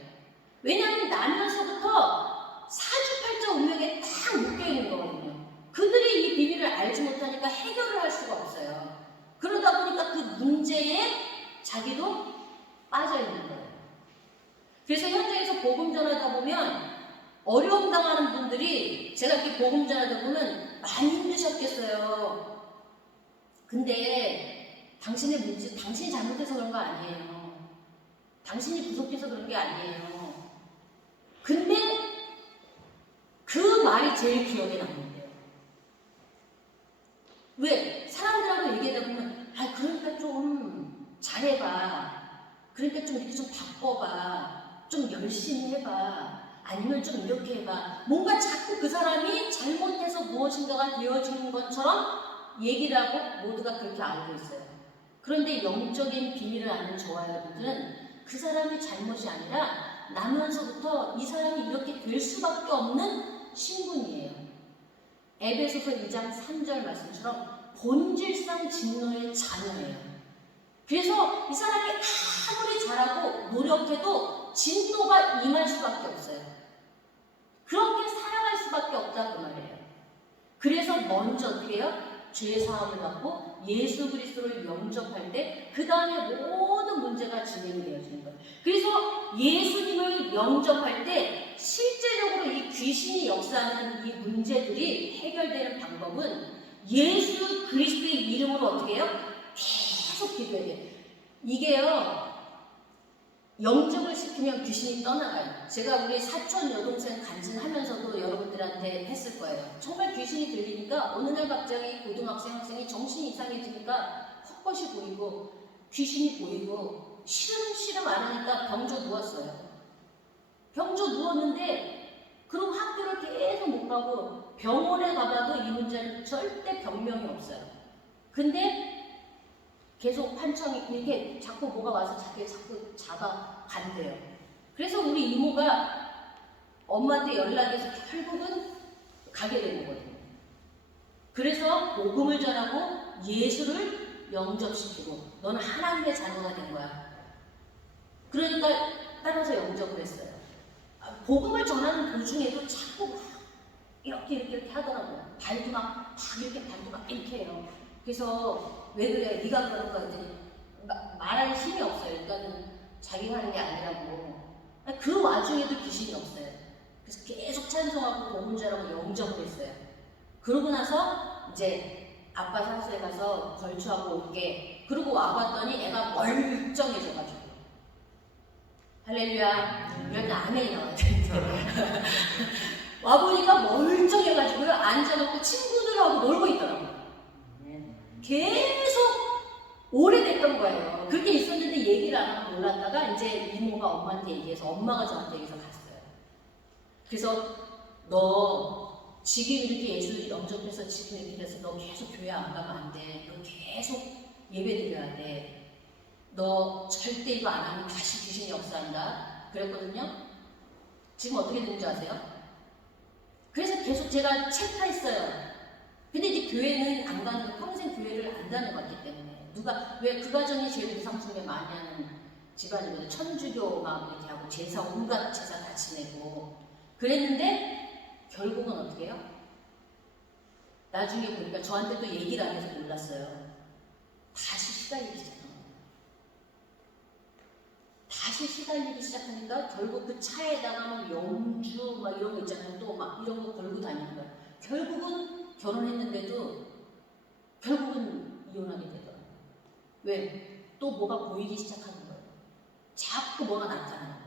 왜냐하면 나면서부터 사주팔자 운명에 딱 묶여있는 거거든요. 그들이 이 비밀을 알지 못하니까 해결을 할 수가 없어요. 그러다 보니까 그 문제에 자기도 빠져있는 거예요. 그래서 현장에서 복음 전하다 보면 어려움 당하는 분들이 제가 이렇게 복음 전하다 보면 많이 힘드셨겠어요. 근데 당신의 문제, 당신이 잘못해서 그런 거 아니에요. 당신이 부족해서 그런 게 아니에요. 근데 그 말이 제일 기억에 남는데요. 왜? 사람들하고 얘기하다 보면 그러니까 좀 잘해봐. 그러니까 좀 이렇게 좀 바꿔봐. 좀 열심히 해봐. 아니면 좀 이렇게 해봐. 뭔가 자꾸 그 사람이 잘못해서 무엇인가가 되어지는 것처럼 얘기를 하고 모두가 그렇게 알고 있어요. 그런데 영적인 비밀을 아는 저와 여러분들은 그 사람의 잘못이 아니라 나면서부터 이 사람이 이렇게 될 수밖에 없는 신분이에요. 에베소서 2장 3절 말씀처럼 본질상 진노의 자녀예요. 그래서 이 사람이 아무리 잘하고 노력해도 진노가 임할 수밖에 없어요. 그렇게 살아갈 수밖에 없다 그 말이에요. 그래서 먼저 어떻게 해요? 죄 사함을 받고 예수 그리스도를 영접할 때 그 다음에 모든 문제가 진행이 되어지는 거예요. 그래서 예수님을 영접할 때 실제적으로 이 귀신이 역사하는 이 문제들이 해결되는 방법은 예수 그리스도의 이름으로 어떻게 해요? 계속 기도해야 돼요. 이게요, 영접을 시키면 귀신이 떠나가요. 제가 우리 사촌 여동생 간증하면서도 여러분들한테 했을 거예요. 정말 귀신이 들리니까 어느 날 갑자기 고등학생 학생이 정신이 이상해지니까 헛것이 보이고 귀신이 보이고 시름 안 하니까 병조 누웠어요. 병조 누웠는데 그럼 학교를 계속 못 가고 병원에 가봐도 이 문제는 절대 병명이 없어요. 근데 계속 판청이 이렇게 자꾸 뭐가 와서 자꾸 잡아간대요. 그래서 우리 이모가 엄마한테 연락해서 결국은 가게 되는 거예요. 그래서 복음을 전하고 예수를 영접시키고 너는 하나님의 자녀가 된 거야. 그러니까 따라서 영접을 했어요. 복음을 전하는 도중에도 자꾸 막 이렇게 하더라고요. 발도 막 이렇게 해요. 그래서 왜 그래? 네가 그런 거 했더니 말할 힘이 없어요. 그러니까는 자기가 하는 게 아니라고. 그 와중에도 귀신이 없어요. 그래서 계속 찬송하고 복음 전하고 영접을 했어요. 그러고 나서 이제 아빠 산소에 가서 걸추하고 올게. 그러고 와봤더니 애가 멀쩡해져가지고. 할렐루야. 이럴 때 아멘이 나와야 되는데. 와보니까 멀쩡해가지고요. 앉아갖고 친구들하고 놀고 있더라고요. 계속 오래됐던 거예요. 그렇게 있었는데 얘기를 안 하고 놀랐다가 이제 이모가 엄마한테 얘기해서 엄마가 저한테 얘기해서 갔어요. 그래서 너 지금 이렇게 예수 영접해서 지금 이렇게 돼서 너 계속 교회 안 가면 안 돼. 너 계속 예배 드려야 돼. 너 절대 이거 안 하면 다시 귀신이 역사한다. 그랬거든요. 지금 어떻게 되는지 아세요? 그래서 계속 제가 체크했어요. 근데 이제 교회는 안 가는 거 평생 교회를 안 다녀봤기 때문에 누가 왜 그 가정이 제일 무상숭배 많이 하는 집안이거든요. 천주교 막 이렇게 하고 제사 온갖 제사 다 지내고 그랬는데 결국은 어떻게 해요? 나중에 보니까 저한테 또 얘기를 안 해서 몰랐어요. 다시 시달리기 시작한 거예요. 다시 시달리기 시작하니까 결국 그 차에다가 막 영주 막 이런 거 있잖아요. 또 막 이런 거 걸고 다니는 거예요. 결국은 결혼했는데도 결국은 이혼하게 되더라고요. 왜? 또 뭐가 보이기 시작하는 거예요. 자꾸 뭐가 나타나는 거예요.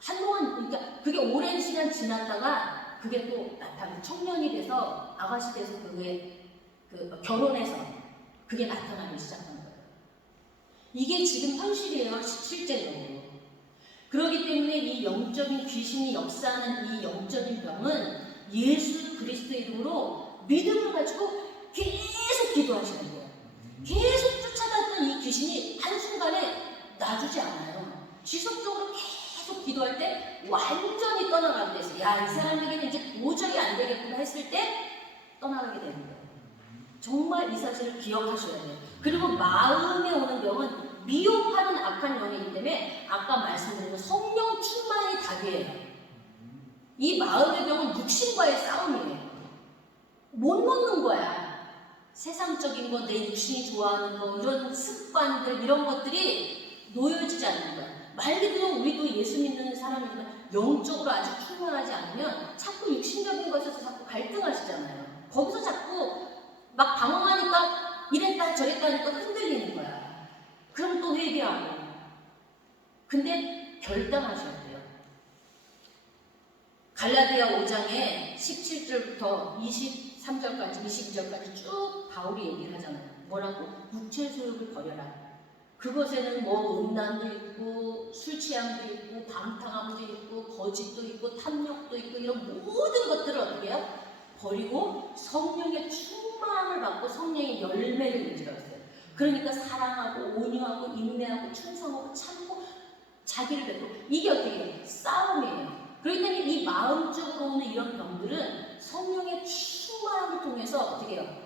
한동안 그러니까 그게 오랜 시간 지났다가 그게 또 나타나는 청년이 돼서 아가씨 돼서 그게 결혼해서 그게 나타나기 시작한 거예요. 이게 지금 현실이에요. 실제로. 그렇기 때문에 이 영적인 귀신이 역사하는 이 영적인 병은 예수 그리스도의 이름으로 믿음을 가지고 계속 기도하시는 거예요. 계속 쫓아갔던 이 귀신이 한순간에 놔주지 않아요. 지속적으로 계속 기도할 때 완전히 떠나가게 돼서 야, 이 사람에게는 이제 도저히 안 되겠구나 했을 때 떠나가게 되는 거예요. 정말 이 사실을 기억하셔야 돼요. 그리고 마음에 오는 병은 미혹하는 악한 영이기 때문에 아까 말씀드린 성령 충만이 답이에요. 이 마음의 병은 육신과의 싸움이에요. 못 놓는 거야. 세상적인 거, 내 육신이 좋아하는 거, 이런 습관들, 이런 것들이 놓여지지 않는 거야. 말 그대로 우리도 예수 믿는 사람이지만 영적으로 아직 충만하지 않으면 자꾸 육신적인 것에서 자꾸 갈등하시잖아요. 거기서 자꾸 막 방황하니까 이랬다 저랬다 하니까 흔들리는 거야. 그럼 또 회개하고. 근데 결단하셔야 돼요. 갈라디아 5장에 17절부터 23절까지 22절까지 쭉 바울이 얘기를 하잖아요. 뭐라고? 육체의 소욕을 버려라. 그것에는 뭐 음란도 있고 술 취함도 있고 방탕함도 있고 거짓도 있고 탐욕도 있고 이런 모든 것들을 어떻게 해요? 버리고 성령의 충만함을 받고 성령의 열매를 맺으라고 했어요. 그러니까 사랑하고 온유하고 인내하고 충성하고 참고 자기를 뵙고 이게 어떻게 해요? 싸움이에요. 그렇기 때문에 이 마음적으로 오는 이런 병들은 성령의 충만함을 통해서 어떻게 해요?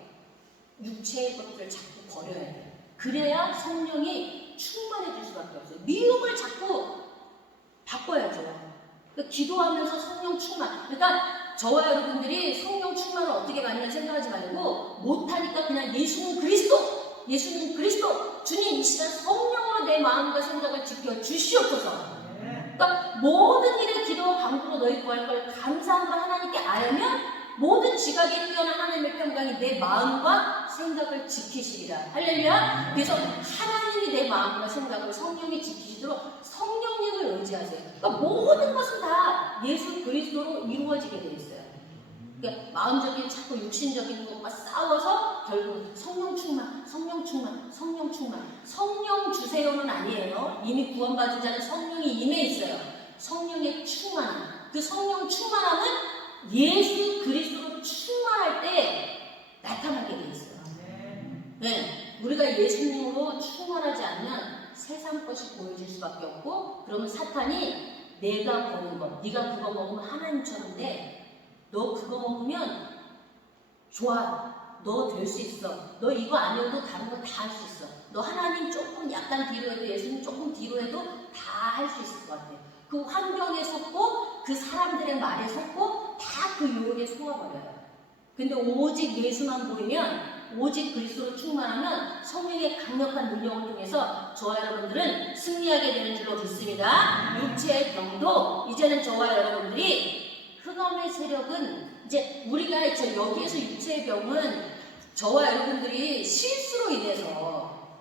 육체의 것들을 자꾸 버려야 돼요. 그래야 성령이 충만해질 수밖에 없어요. 미움을 자꾸 바꿔야죠. 그러니까 기도하면서 성령 충만. 그러니까 저와 여러분들이 성령 충만을 어떻게 받냐 생각하지 말고 못하니까 그냥 예수는 그리스도, 예수는 그리스도, 주님 이 시간 성령으로 내 마음과 생각을 지켜 주시옵소서. 그러니까 모든 일에 기도와 간구로 너희 구할 걸 감사함으로 하나님께 알면 모든 지각에 뛰어난 하나님의 평강이 내 마음과 생각을 지키시리라. 할렐루야. 그래서 하나님이 내 마음과 생각을 성령이 지키시도록 성령님을 의지하세요. 그러니까 모든 것은 다 예수 그리스도로 이루어지게 되어 있어요. 그러니까 마음적인 자꾸 육신적인 것과 싸워서 결국 성령 충만, 성령 충만, 성령 충만. 성령 주세요는 아니에요. 이미 구원받은 자는 성령이 임해 있어요. 성령의 충만함. 그 성령 충만함은 예수 그리스도로 충만할 때 나타나게 돼 있어요. 네, 우리가 예수님으로 충만하지 않으면 세상 것이 보여질 수밖에 없고, 그러면 사탄이 내가 보는 것, 네가 그거 먹으면 하나님처럼 돼. 너 그거 먹으면 좋아. 너 될 수 있어. 너 이거 아니어도 다른 거 다 할 수 있어. 너 하나님 조금 약간 뒤로 해도 예수님 조금 뒤로 해도 다 할 수 있을 것 같아. 그 환경에 속고 그 사람들의 말에 속고 다 그 유혹에 속아버려요. 근데 오직 예수만 보이면, 오직 그리스도로 충만하면 성령의 강력한 능력을 통해서 저와 여러분들은 승리하게 되는 줄로 믿습니다. 육체의 병도 이제는 저와 여러분들이 흑암의 세력은 이제 우리가 여기에서 육체의 병은 저와 여러분들이 실수로 인해서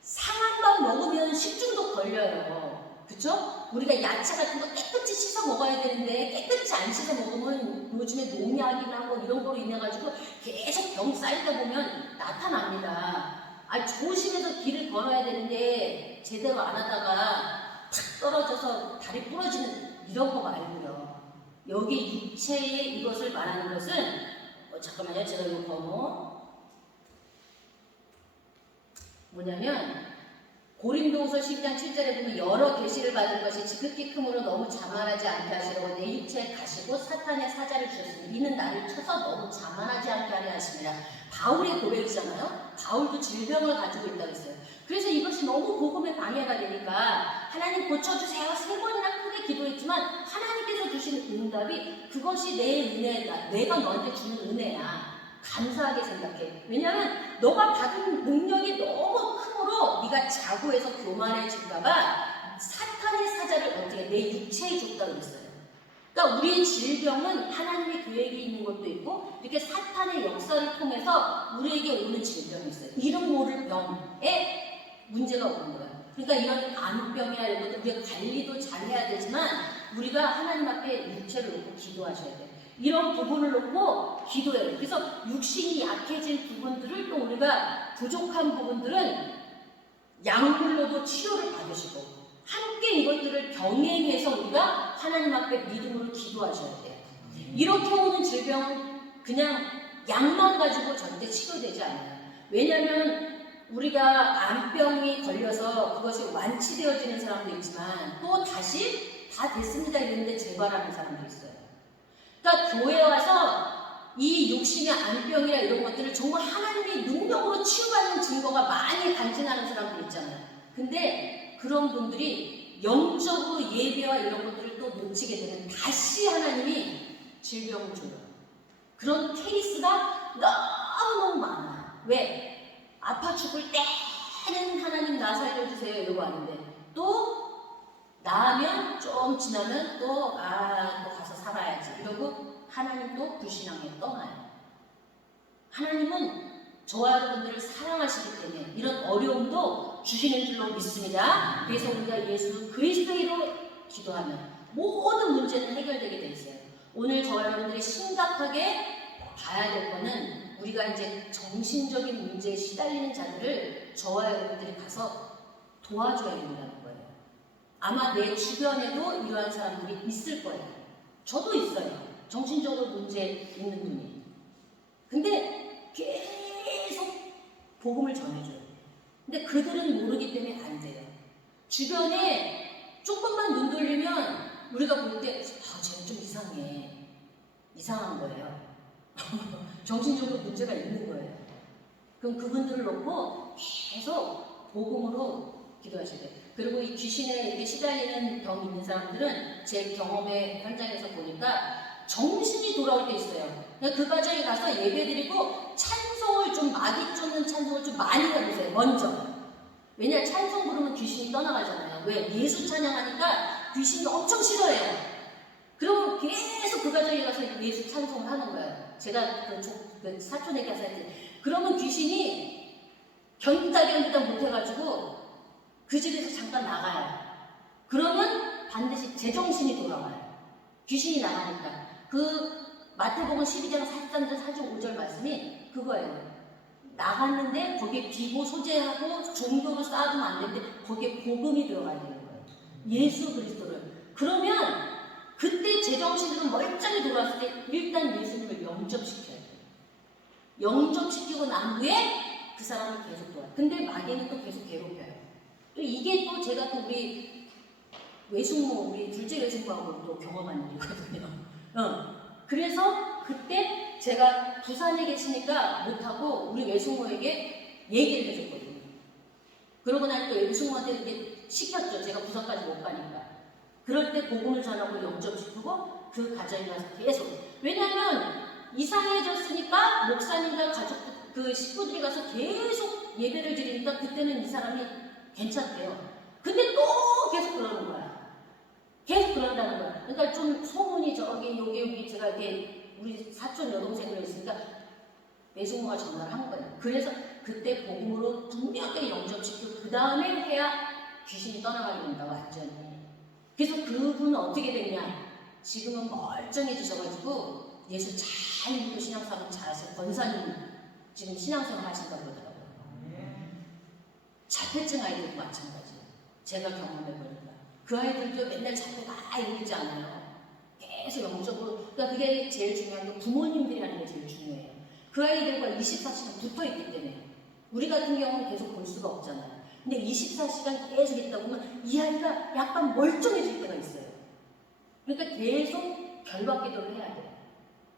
상한 밥 먹으면 식중독 걸려요. 그쵸? 우리가 야채 같은 거 깨끗이 씻어 먹어야 되는데 깨끗이 안 씻어 먹으면 요즘에 농약이나 뭐 이런 거로 인해 가지고 계속 병 쌓이다 보면 나타납니다. 조심해서 길을 걸어야 되는데 제대로 안 하다가 탁 떨어져서 다리 부러지는 이런 거 말고요. 여기 육체의 이것을 말하는 것은 잠깐만요. 제가 이거 번호 뭐냐면 고린도후서 12장 7절에 보면 여러 계시를 받은 것이 지극히 크므로 너무 자만하지 않게 하시려고 내 육체에 가시고 사탄의 사자를 주셨으니 이는 나를 쳐서 너무 자만하지 않게 하려 하십니다. 바울의 고백이잖아요. 바울도 질병을 가지고 있다고 했어요. 그래서 이것이 너무 복음에 방해가 되니까 하나님 고쳐주세요 3번이나 크게 기도했지만 하나님께서 주신 응답이 그것이 내 은혜다. 내가 너한테 주는 은혜야. 감사하게 생각해. 왜냐하면 너가 받은 능력이 너무 크므로 네가 자고해서 교만해질까봐 사탄의 사자를 어떻게 내 육체에 줬다고 그랬어요. 그러니까 우리의 질병은 하나님의 계획이 있는 것도 있고 이렇게 사탄의 역사를 통해서 우리에게 오는 질병이 있어요. 이름 모를 병에 문제가 오는 거예요. 그러니까 이런 암병이나 이런 것들 우리가 관리도 잘 해야 되지만 우리가 하나님 앞에 육체를 놓고 기도하셔야 돼요. 이런 부분을 놓고 기도해요. 그래서 육신이 약해진 부분들을 또 우리가 부족한 부분들은 약물로도 치료를 받으시고 함께 이것들을 병행해서 우리가 하나님 앞에 믿음으로 기도하셔야 돼요. 이렇게 오는 질병은 그냥 약만 가지고 절대 치료되지 않아요. 왜냐하면 우리가 암병이 걸려서 그것이 완치되어지는 사람도 있지만 또 다시 다 됐습니다 이랬는데 재발하는 사람도 있어요. 그러니까 교회에 와서 이 육신의 암병이나 이런 것들을 정말 하나님의 능력으로 치유받는 증거가 많이 간증하는 사람들 있잖아요. 근데 그런 분들이 영적으로 예배와 이런 것들을 또 놓치게 되면 다시 하나님이 질병을 줘요. 그런 케이스가 너무너무 많아요. 왜? 아파 죽을 때는 하나님 나 살려주세요 이러고 하는데 또 나으면 좀 지나면 또 가서 살아야지 이러고 하나님 또 불신앙에 떠나요. 하나님은 저와 여러분들을 사랑하시기 때문에 이런 어려움도 주시는 줄로 믿습니다. 그래서 우리가 예수 그리스도로 기도하면 모든 문제는 해결되게 돼 있어요. 오늘 저와 여러분들이 심각하게 봐야 될 거는 우리가 이제 정신적인 문제에 시달리는 자들을 저와 여러분들이 가서 도와줘야 된다는 거예요. 아마 내 주변에도 이러한 사람들이 있을 거예요. 저도 있어요. 정신적으로 문제 있는 분이. 근데 계속 복음을 전해줘요. 근데 그들은 모르기 때문에 안 돼요. 주변에 조금만 눈 돌리면 우리가 볼 때, 쟤는 좀 이상해. 이상한 거예요. 정신적으로 문제가 있는 거예요. 그럼 그분들을 놓고 계속 복음으로 기도하셔야 돼요. 그리고 이 귀신에 이렇게 시달리는 병 있는 사람들은 제 경험의 현장에서 보니까 정신이 돌아올 때 있어요. 그 과정에 가서 예배드리고 찬송을 좀 마귀 쫓는 찬송을 좀 많이 해보세요. 먼저. 왜냐 찬송 부르면 귀신이 떠나가잖아요. 왜? 예수 찬양하니까 귀신이 엄청 싫어해요. 그러면 계속 그 과정에 가서 예수 찬송을 하는 거예요. 제가 그 사촌에게 가서 했더니 그러면 귀신이 견디다 못해가지고 그 집에서 잠깐 나가요. 그러면 반드시 제정신이 돌아와요. 귀신이 나가니까. 그 마태복음 12장 43절 45절 말씀이 그거예요. 나갔는데 거기에 비고 소재하고 종교로 쌓아두면 안 되는데 거기에 복음이 들어가야 되는 거예요. 예수 그리스도를. 그러면 그때 제정신으로 멀쩡히 돌아왔을 때 일단 예수님을 영접시켜야 돼요. 영접시키고 난 후에 그 사람을 계속 도와요. 근데 마귀는 또 계속 괴롭혀요. 또 이게 또 제가 또 우리 외숙모, 우리 둘째 외숙모하고 또 경험한 일이거든요. 그래서 그때 제가 부산에 계시니까 못하고 우리 외숙모에게 얘기를 해줬거든요. 그러고 나니까 외숙모한테 이렇게 시켰죠. 제가 부산까지 못 가니까. 그럴 때 복음을 전하고 영접시키고 그 가정에 가서 계속. 왜냐하면 이상해졌으니까 목사님과 가족, 그 식구들이 가서 계속 예배를 드리니까 그때는 이 사람이 괜찮대요. 근데 또 계속 그러는 거야. 계속 그런다는 거야. 그러니까 좀 소문이 저기 여기 제가 이렇게 우리 사촌 여동생으로 있으니까 외숙모가 전화를 한 거예요. 그래서 그때 복음으로 분명하게 영접시키고 그 다음에 해야 귀신이 떠나가게 된다 완전히. 그래서 그분은 어떻게 됐냐? 지금은 멀쩡해지셔가지고 예수 잘 믿고 신앙생활 잘하셔서 권사님 지금 신앙생활 하신다고 그러더라고요. 자폐증 아이들도 마찬가지예요. 제가 경험해보니까 그 아이들도 맨날 자폐 다 이러지 않아요. 계속 영적으로. 그러니까 그게 제일 중요한 게 부모님들이 하는 게 제일 중요해요. 그 아이들과 24시간 붙어있기 때문에 우리 같은 경우는 계속 볼 수가 없잖아요. 근데 24시간 계속 있다 보면 이 아이가 약간 멀쩡해질 때가 있어요. 그러니까 계속 결박기도를 해야 돼요.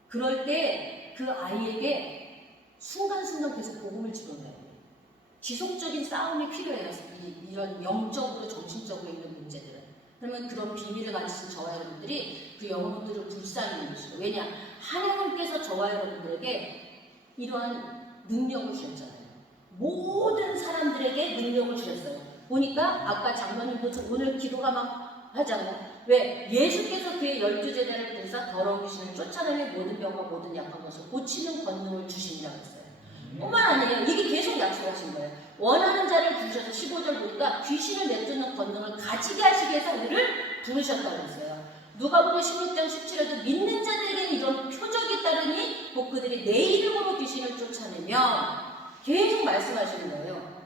그럴 때 그 아이에게 순간순간 계속 복음을 집어넣어야 돼요. 지속적인 싸움이 필요해요. 이런 영적으로 정신적으로 있는 문제들은. 그러면 그런 비밀을 가지신 저와 여러분들이 그 영혼들을 불쌍히 여기시고. 왜냐? 하나님께서 저와 여러분들에게 이러한 능력을 주셨잖아요. 모든 사람들에게 능력을 주셨어요. 보니까 아까 장로님도 오늘 기도가 막 하잖아요. 왜? 예수께서 그의 12제자를 부르사 더러운 귀신을 쫓아내는 모든 병과 모든 약한 것을 고치는 권능을 주신다고 했어요. 뿐만 아니에요. 이게 계속 약속하신 거예요. 원하는 자를 부르셔서 15절 보니까 귀신을 내쫓는 권능을 가지게 하시기 위해서 우리를 부르셨다고 했어요. 누가복음 16장 17절에도 믿는 자들에게는 이런 표적이 따르니 곧 그들이 내 이름으로 귀신을 쫓아내며 계속 말씀하시는 거예요.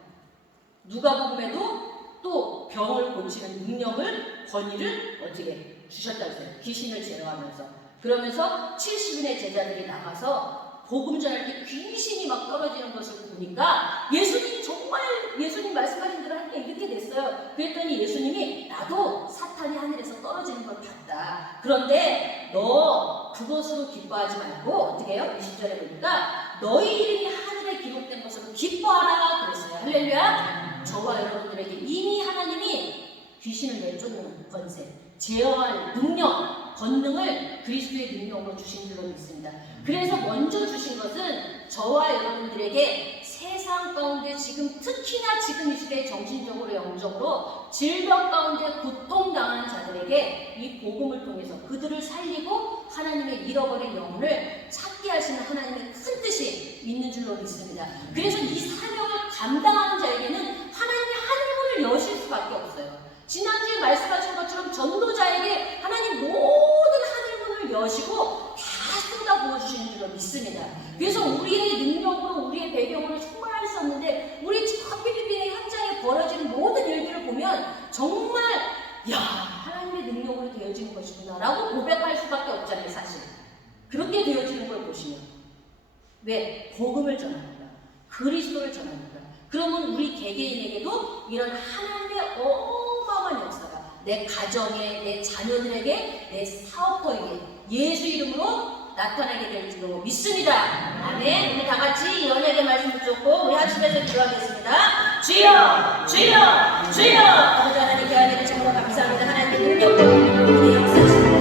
누가복음에도 또 병을 고치는 능력을, 권위를 어떻게 주셨다고 했어요. 귀신을 제어하면서. 그러면서 70인의 제자들이 나가서 복음 전할 때 귀신이 막 떨어지는 것을 보니까 예수님이 정말 예수님 말씀하신 대로 할 때 이렇게 됐어요. 그랬더니 예수님이 나도 사탄이 하늘에서 떨어지는 걸 봤다. 그런데 너 그것으로 기뻐하지 말고 어떻게 해요? 20절에 보니까 너희 이름이 하늘에 기록된 것으로 기뻐하라 그랬어요. 할렐루야. 저와 여러분들에게 이미 하나님이 귀신을 내쫓는 권세, 제어할 능력, 권능을 그리스도의 능력으로 주신 줄로 믿습니다. 그래서 먼저 주신 것은 저와 여러분들에게 세상 가운데 지금 특히나 지금 이 시대에 정신적으로 영적으로 질병 가운데 고통당하는 자들에게 이 복음을 통해서 그들을 살리고 하나님의 잃어버린 영혼을 찾게 하시는 하나님의 큰 뜻이 있는 줄로 믿습니다. 그래서 이 사명을 감당하는 자에게는 하나님의 하늘문을 여실 수밖에 없어요. 지난주에 말씀하신 것처럼 전도자에게 하나님 모든 하늘문을 여시고 다 쏟아 부어주시는 줄로 믿습니다. 그래서 우리의 능력으로 우리의 배경으로 정말 할 수 없는데 우리 저 필리핀의 현장에 벌어지는 모든 일들을 보면 정말 야 하나님의 능력으로 되어지는 것이구나 라고 고백할 수밖에 없잖아요. 사실 그렇게 되어지는 걸 보시면 왜? 복음을 전합니다. 그리스도를 전합니다. 그러면 우리 개개인에게도 이런 하나님의 어마어마한 역사가 내 가정에, 내 자녀들에게, 내 사업터에게 예수 이름으로 나타나게 될 줄로 믿습니다. 아멘. 우리 다 같이 연약의 말씀 붙잡고 우리 한숨에서 기도하겠습니다. 주여, 주여, 주여. 아버지 하나님 대하는 정말 감사합니다. 하나님의 능력과 우리의 역사십니다.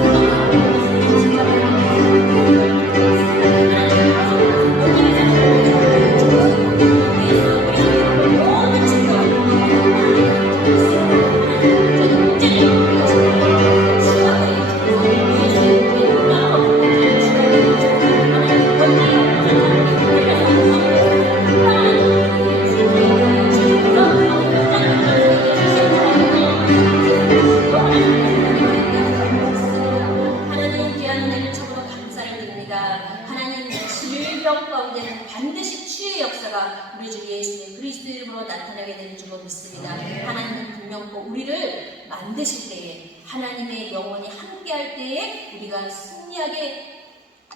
하나님 귀한 은혜를 참으로 감사를 드립니다. 하나님 질병 가운데는 반드시 치유의 역사가 우리 주 예수의 그리스도 이름으로 나타나게 되는 줄로 믿습니다. 하나님은 분명 우리를 만드실 때에 하나님의 영혼이 함께할 때에 우리가 승리하게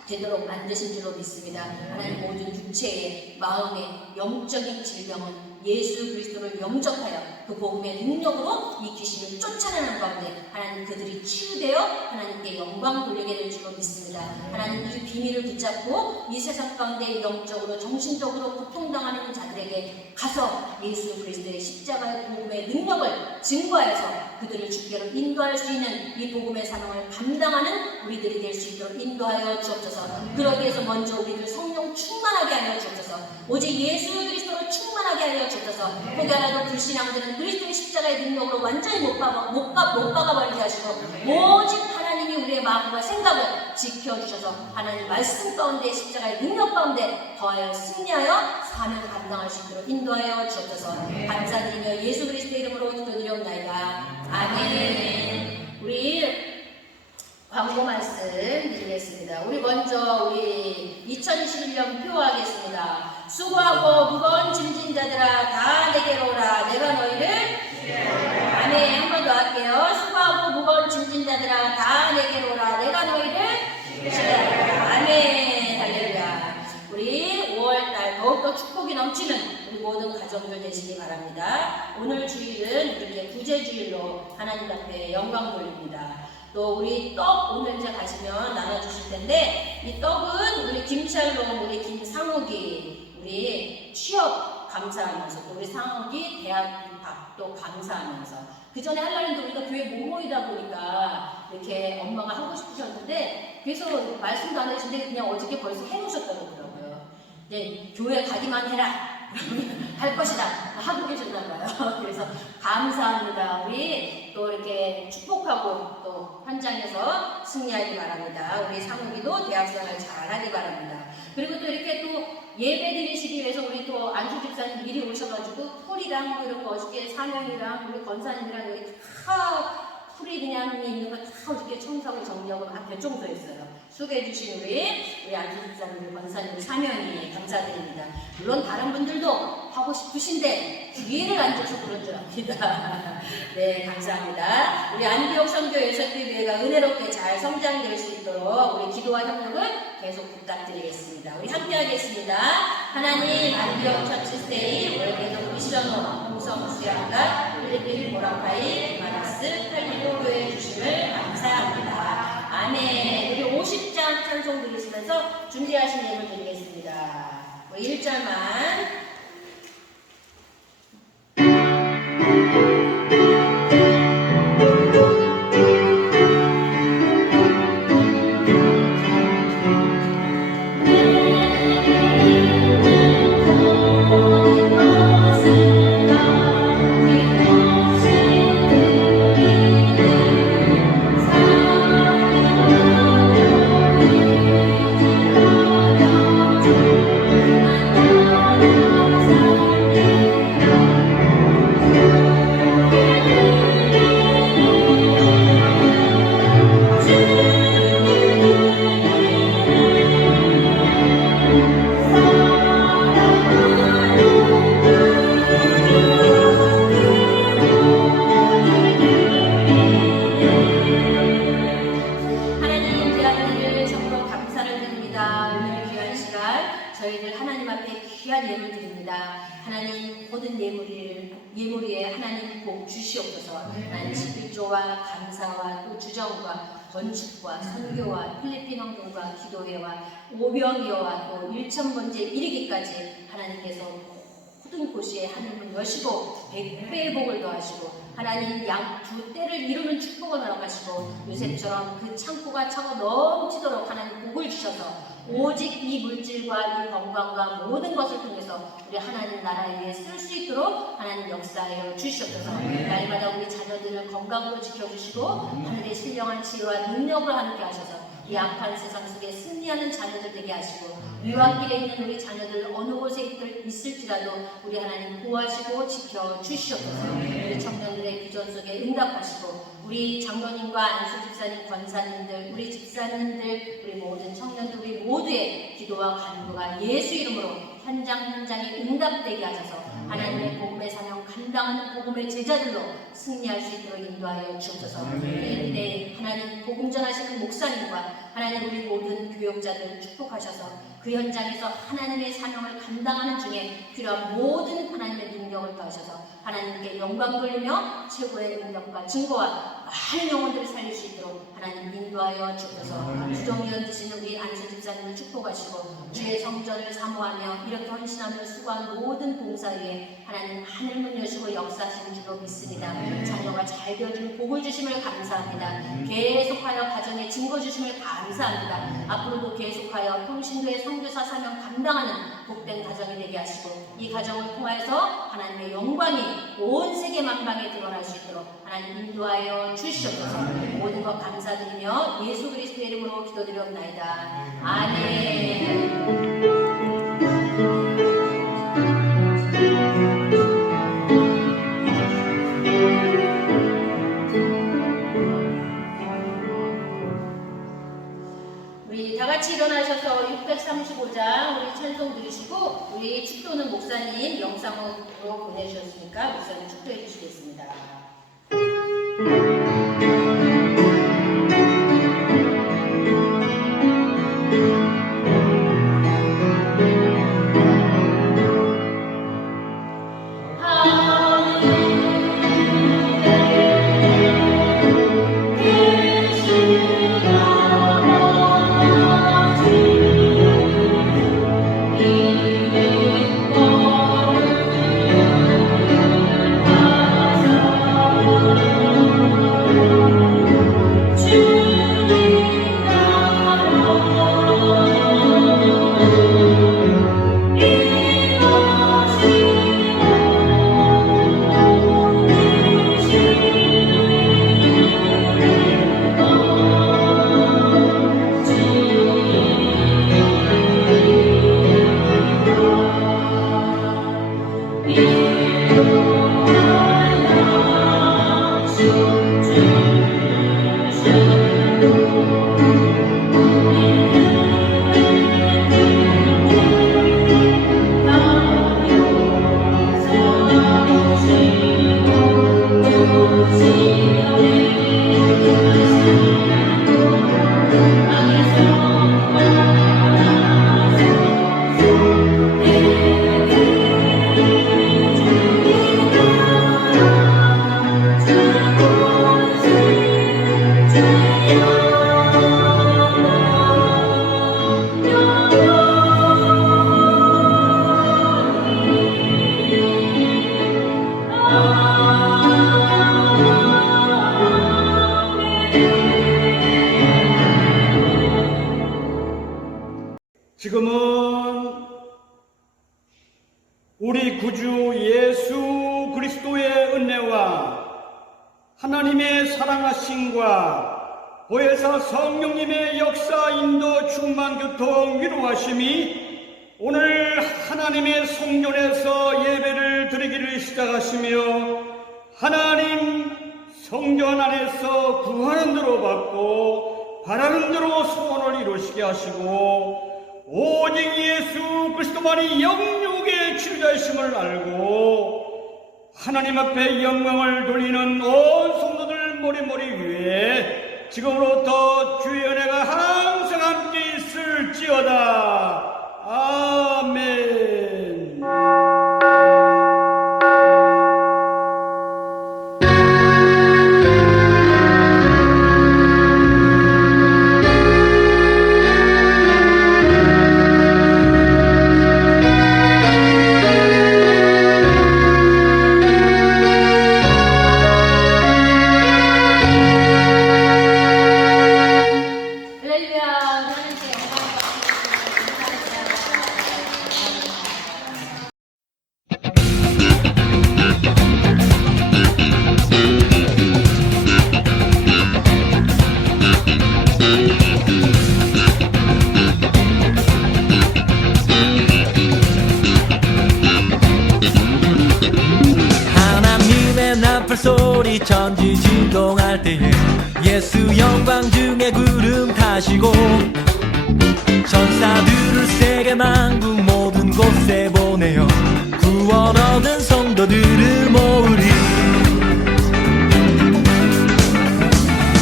되도록 만드신 줄로 믿습니다. 하나님 모든 육체의 마음의 영적인 질병은 예수 그리스도를 영접하여 그 복음의 능력으로 이 귀신을 쫓아내는 가운데 하나님 그들이 치유되어 하나님께 영광 돌리게 될 줄로 믿습니다. 하나님 이 비밀을 붙잡고 이 세상 가운데 영적으로 정신적으로 고통당하는 자들에게 가서 예수 그리스도의 십자가의 복음의 능력을 증거하여서 그들을 주께로 인도할 수 있는 이 복음의 사명을 감당하는 우리들이 될 수 있도록 인도하여 주옵소서. 그러기 위해서 먼저 우리들 성령 충만하게 하여 주옵소서. 오직 예수 그리스도를 충만하게 하여 주옵소서. 혹여라도 불신앙들은 그리스도의 십자가의 능력으로 완전히 못 박아버리게 하시고 오직 하나님이 우리의 마음과 생각을 지켜주셔서 하나님 말씀 가운데 십자가의 능력 가운데 더하여 승리하여 사명을 감당할 수 있도록 인도하여 주옵소서. 감사드리며 예수 그리스도의 이름으로 기도드리옵나이다. 아멘. 우리 광고 말씀 드리겠습니다. 우리 먼저 우리 2021년 표하겠습니다. 수고하고 무거운 짐진 자들아 다 내게로 오라. 내가 너희를 아멘. 한 번 더 할게요. 수고하고 무거운 짐진 자들아 다 내게로 오라. 내가 너희를 아멘. 할렐루야. 우리 5월달 더욱더 축복이 넘치는 우리 모든 가정들 되시기 바랍니다. 오늘 주일은 이렇게 구제주일로 하나님 앞에 영광 돌립니다. 또 우리 떡 오늘 이제 가시면 나눠주실 텐데 이 떡은 우리 김샬롬, 우리 김상욱이 우리 취업 감사하면서 또 우리 상욱이 대학 입학 또 감사하면서 그 전에 하려는데 우리가 교회 못 모이다 보니까 이렇게 엄마가 하고 싶으셨는데 그래서 말씀도 안 해주신데 그냥 어저께 벌써 해놓으셨다고 그러더라고요. 이제 교회 가기만 해라. 할 것이다 하고 계셨나봐요. 그래서 감사합니다. 우리 또 이렇게 축복하고 또 현장에서 승리하기 바랍니다. 우리 상욱이도 대학생활 잘하기 바랍니다. 그리고 또 이렇게 또 예배 드리시기 위해서 우리 또 안수 집사님 미리 오셔가지고 풀이랑 이런 거 어저께 사명이랑 우리 권사님이랑 여기 다 풀이 그냥 있는 거 다 어저께 청소하고 정리하고 다 대청소했어요. 수고해주신 우리 안수 집사님, 권사님, 사명이 감사드립니다. 물론 다른 분들도 하고 싶으신데 기회를 안 줘서 그런 줄 압니다. 네, 감사합니다. 우리 안디옥 선교 예수교회가 은혜롭게 잘 성장될 수 있도록 우리 기도와 협력을 계속 부탁드리겠습니다. 우리 함께 하겠습니다. 하나님 안디옥 처치스테이 월계도 미션홈 홍성 수양가 필리핀 보라파이 마라스 팔리고 교회 주심을 감사합니다. 아멘. 우리 50장 찬송 드리시면서 준비하신 예물 드리겠습니다. 1절만 저희들 하나님 앞에 귀한 예물 드립니다. 하나님 모든 예물 위에 하나님 복 주시옵소서. 하나님 11조와 감사와 또 주정과 건축과 선교와 필리핀 헌금과 기도회와 오병이어와 또 1,000번째 이르기까지 하나님께서 모든 곳에 하늘문 여시고 백배의 복을 더하시고 하나님 양 두 때를 이루는 축복을 허락하시고 요셉처럼 그 창고가 차고 넘치도록 하나님 복을 주셔서 오직 이 물질과 이 건강과 모든 것을 통해서 우리 하나님 나라에 위해 쓸 수 있도록 하나님 역사하여 주시옵소서. 날마다 우리 자녀들을 건강으로 지켜주시고 하늘의 신령한 지혜와 능력으로 함께 하셔서 이 악한 세상 속에 승리하는 자녀들 되게 하시고 유황길에 있는 우리 자녀들 어느 곳에 있을지라도 우리 하나님 구하시고 지켜주시옵소서. 우리 청년들의 비전 속에 응답하시고 우리 장로님과 안수 집사님, 권사님들, 우리 집사님들, 우리 모든 청년들, 우리 모두의 기도와 간구가 예수 이름으로 현장에 응답되게 하셔서 하나님의 복음의 사명 감당하는 복음의 제자들로 승리할 수 있도록 인도하여 주옵소서. 네, 하나님 복음 전하시는 목사님과 하나님 우리 모든 교역자들 축복하셔서 그 현장에서 하나님의 사명을 감당하는 중에 필요한 모든 하나님의 능력을 더하셔서 하나님께 영광 돌리며 최고의 능력과 증거와 많은 영혼들을 살릴 수 있도록 하나님 인도하여 주옵소서. 주정위원 되시는 우리 안수 집사님을 축복하시고 주의 성전을 사모하며 이렇게 헌신하며 수고한 모든 봉사위에 하나님 하늘문 여시고 역사하시는 줄로 믿습니다. 자녀가 잘 되어주는 복을 주심을 감사합니다. 계속하여 가정에 증거 주심을 감사합니다. 앞으로도 계속하여 통신도의 선교사 사명 감당하는 복된 가정이 되게 하시고 이 가정을 통하여서 하나님의 영광이 온 세계 만방에 드러날 수 있도록 하나님 인도하여 주시옵소서. 모든 것 감사드리며 예수 그리스도의 이름으로 기도드리옵나이다. 아멘. 우리 다 같이 일어나셔서 635장 우리 찬송 들으시고 우리 축도는 목사님 영상으로 보내주셨으니까 목사님 축도해 주시겠습니다. 지금은 우리 구주 예수 그리스도의 은혜와 하나님의 사랑하심과 보혜사 성령님의 역사 인도 충만 교통 위로하심이 오늘 하나님의 성전에서 예배를 드리기를 시작하시며 하나님 성전 안에서 구하는 대로 받고 바라는 대로 소원을 이루시게 하시고 오직 예수 그리스도만이 영육의 치료자이심을 알고 하나님 앞에 영광을 돌리는 온 성도들 머리머리 위에 지금으로부터 주의 은혜가 항상 함께 있을지어다. 아멘. 할렐루야. 하나님께 영광 하나님의 나팔 소리 천지 진동할 때에 예수 영광 중에 구름 타시고 천사들을 세계 만국 모든 곳에 보내어 구원 얻은 성도들을 모으리.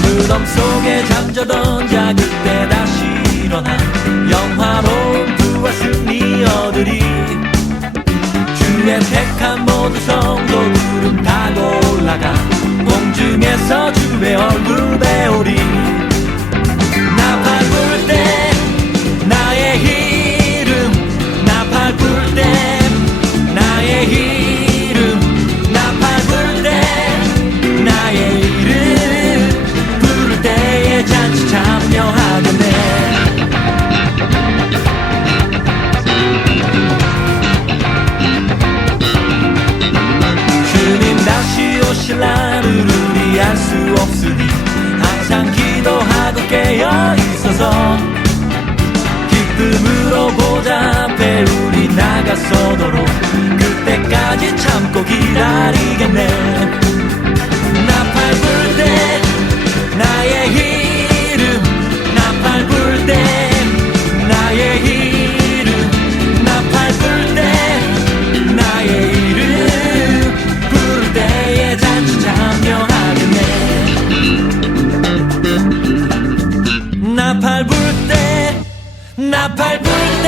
무덤 속에 잠자던 자 그때 다시 일어나 영화로운 부활 승리 얻으리. 주의 택한 모든 성도 구름 타고 올라가 공중에서 주의 얼굴 배우리. 나팔 불 때 나의 이름 나팔 불 때 나의 이름 나팔 불 때 나의 이름 부를 때에 잔치 참여하겠네. 다시 오실 날을 우리 알 수 없으니 항상 기도하고 깨어 있어서 기쁨으로 보좌 앞에 우리 나가서도록 그때까지 참고 기다리겠네. 나팔 불 때 나의 이름 나팔 불 때 나의 이름 나팔 불 때 나의 이름 때에 잔치 참여하겠네. 나팔 불 때 나팔 불 때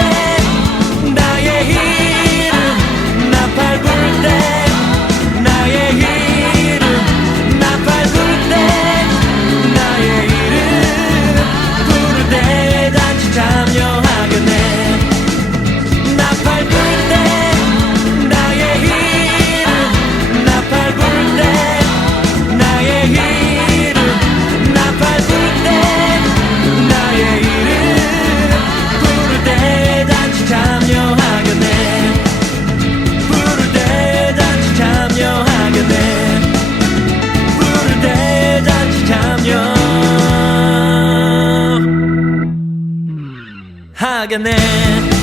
나의 이름 나팔 불 때 나의 이름 나팔 불 때 나의 이름 부를 때에 잔치 참여하겠네. 나팔 불 때 나의 이름 나팔 불 때 나의 이름 나팔 불 때 나의 이름 부를 때 잔치 참여하겠네. 부를 때 잔치 참여하겠네. 부를 때 잔치 참여하겠네.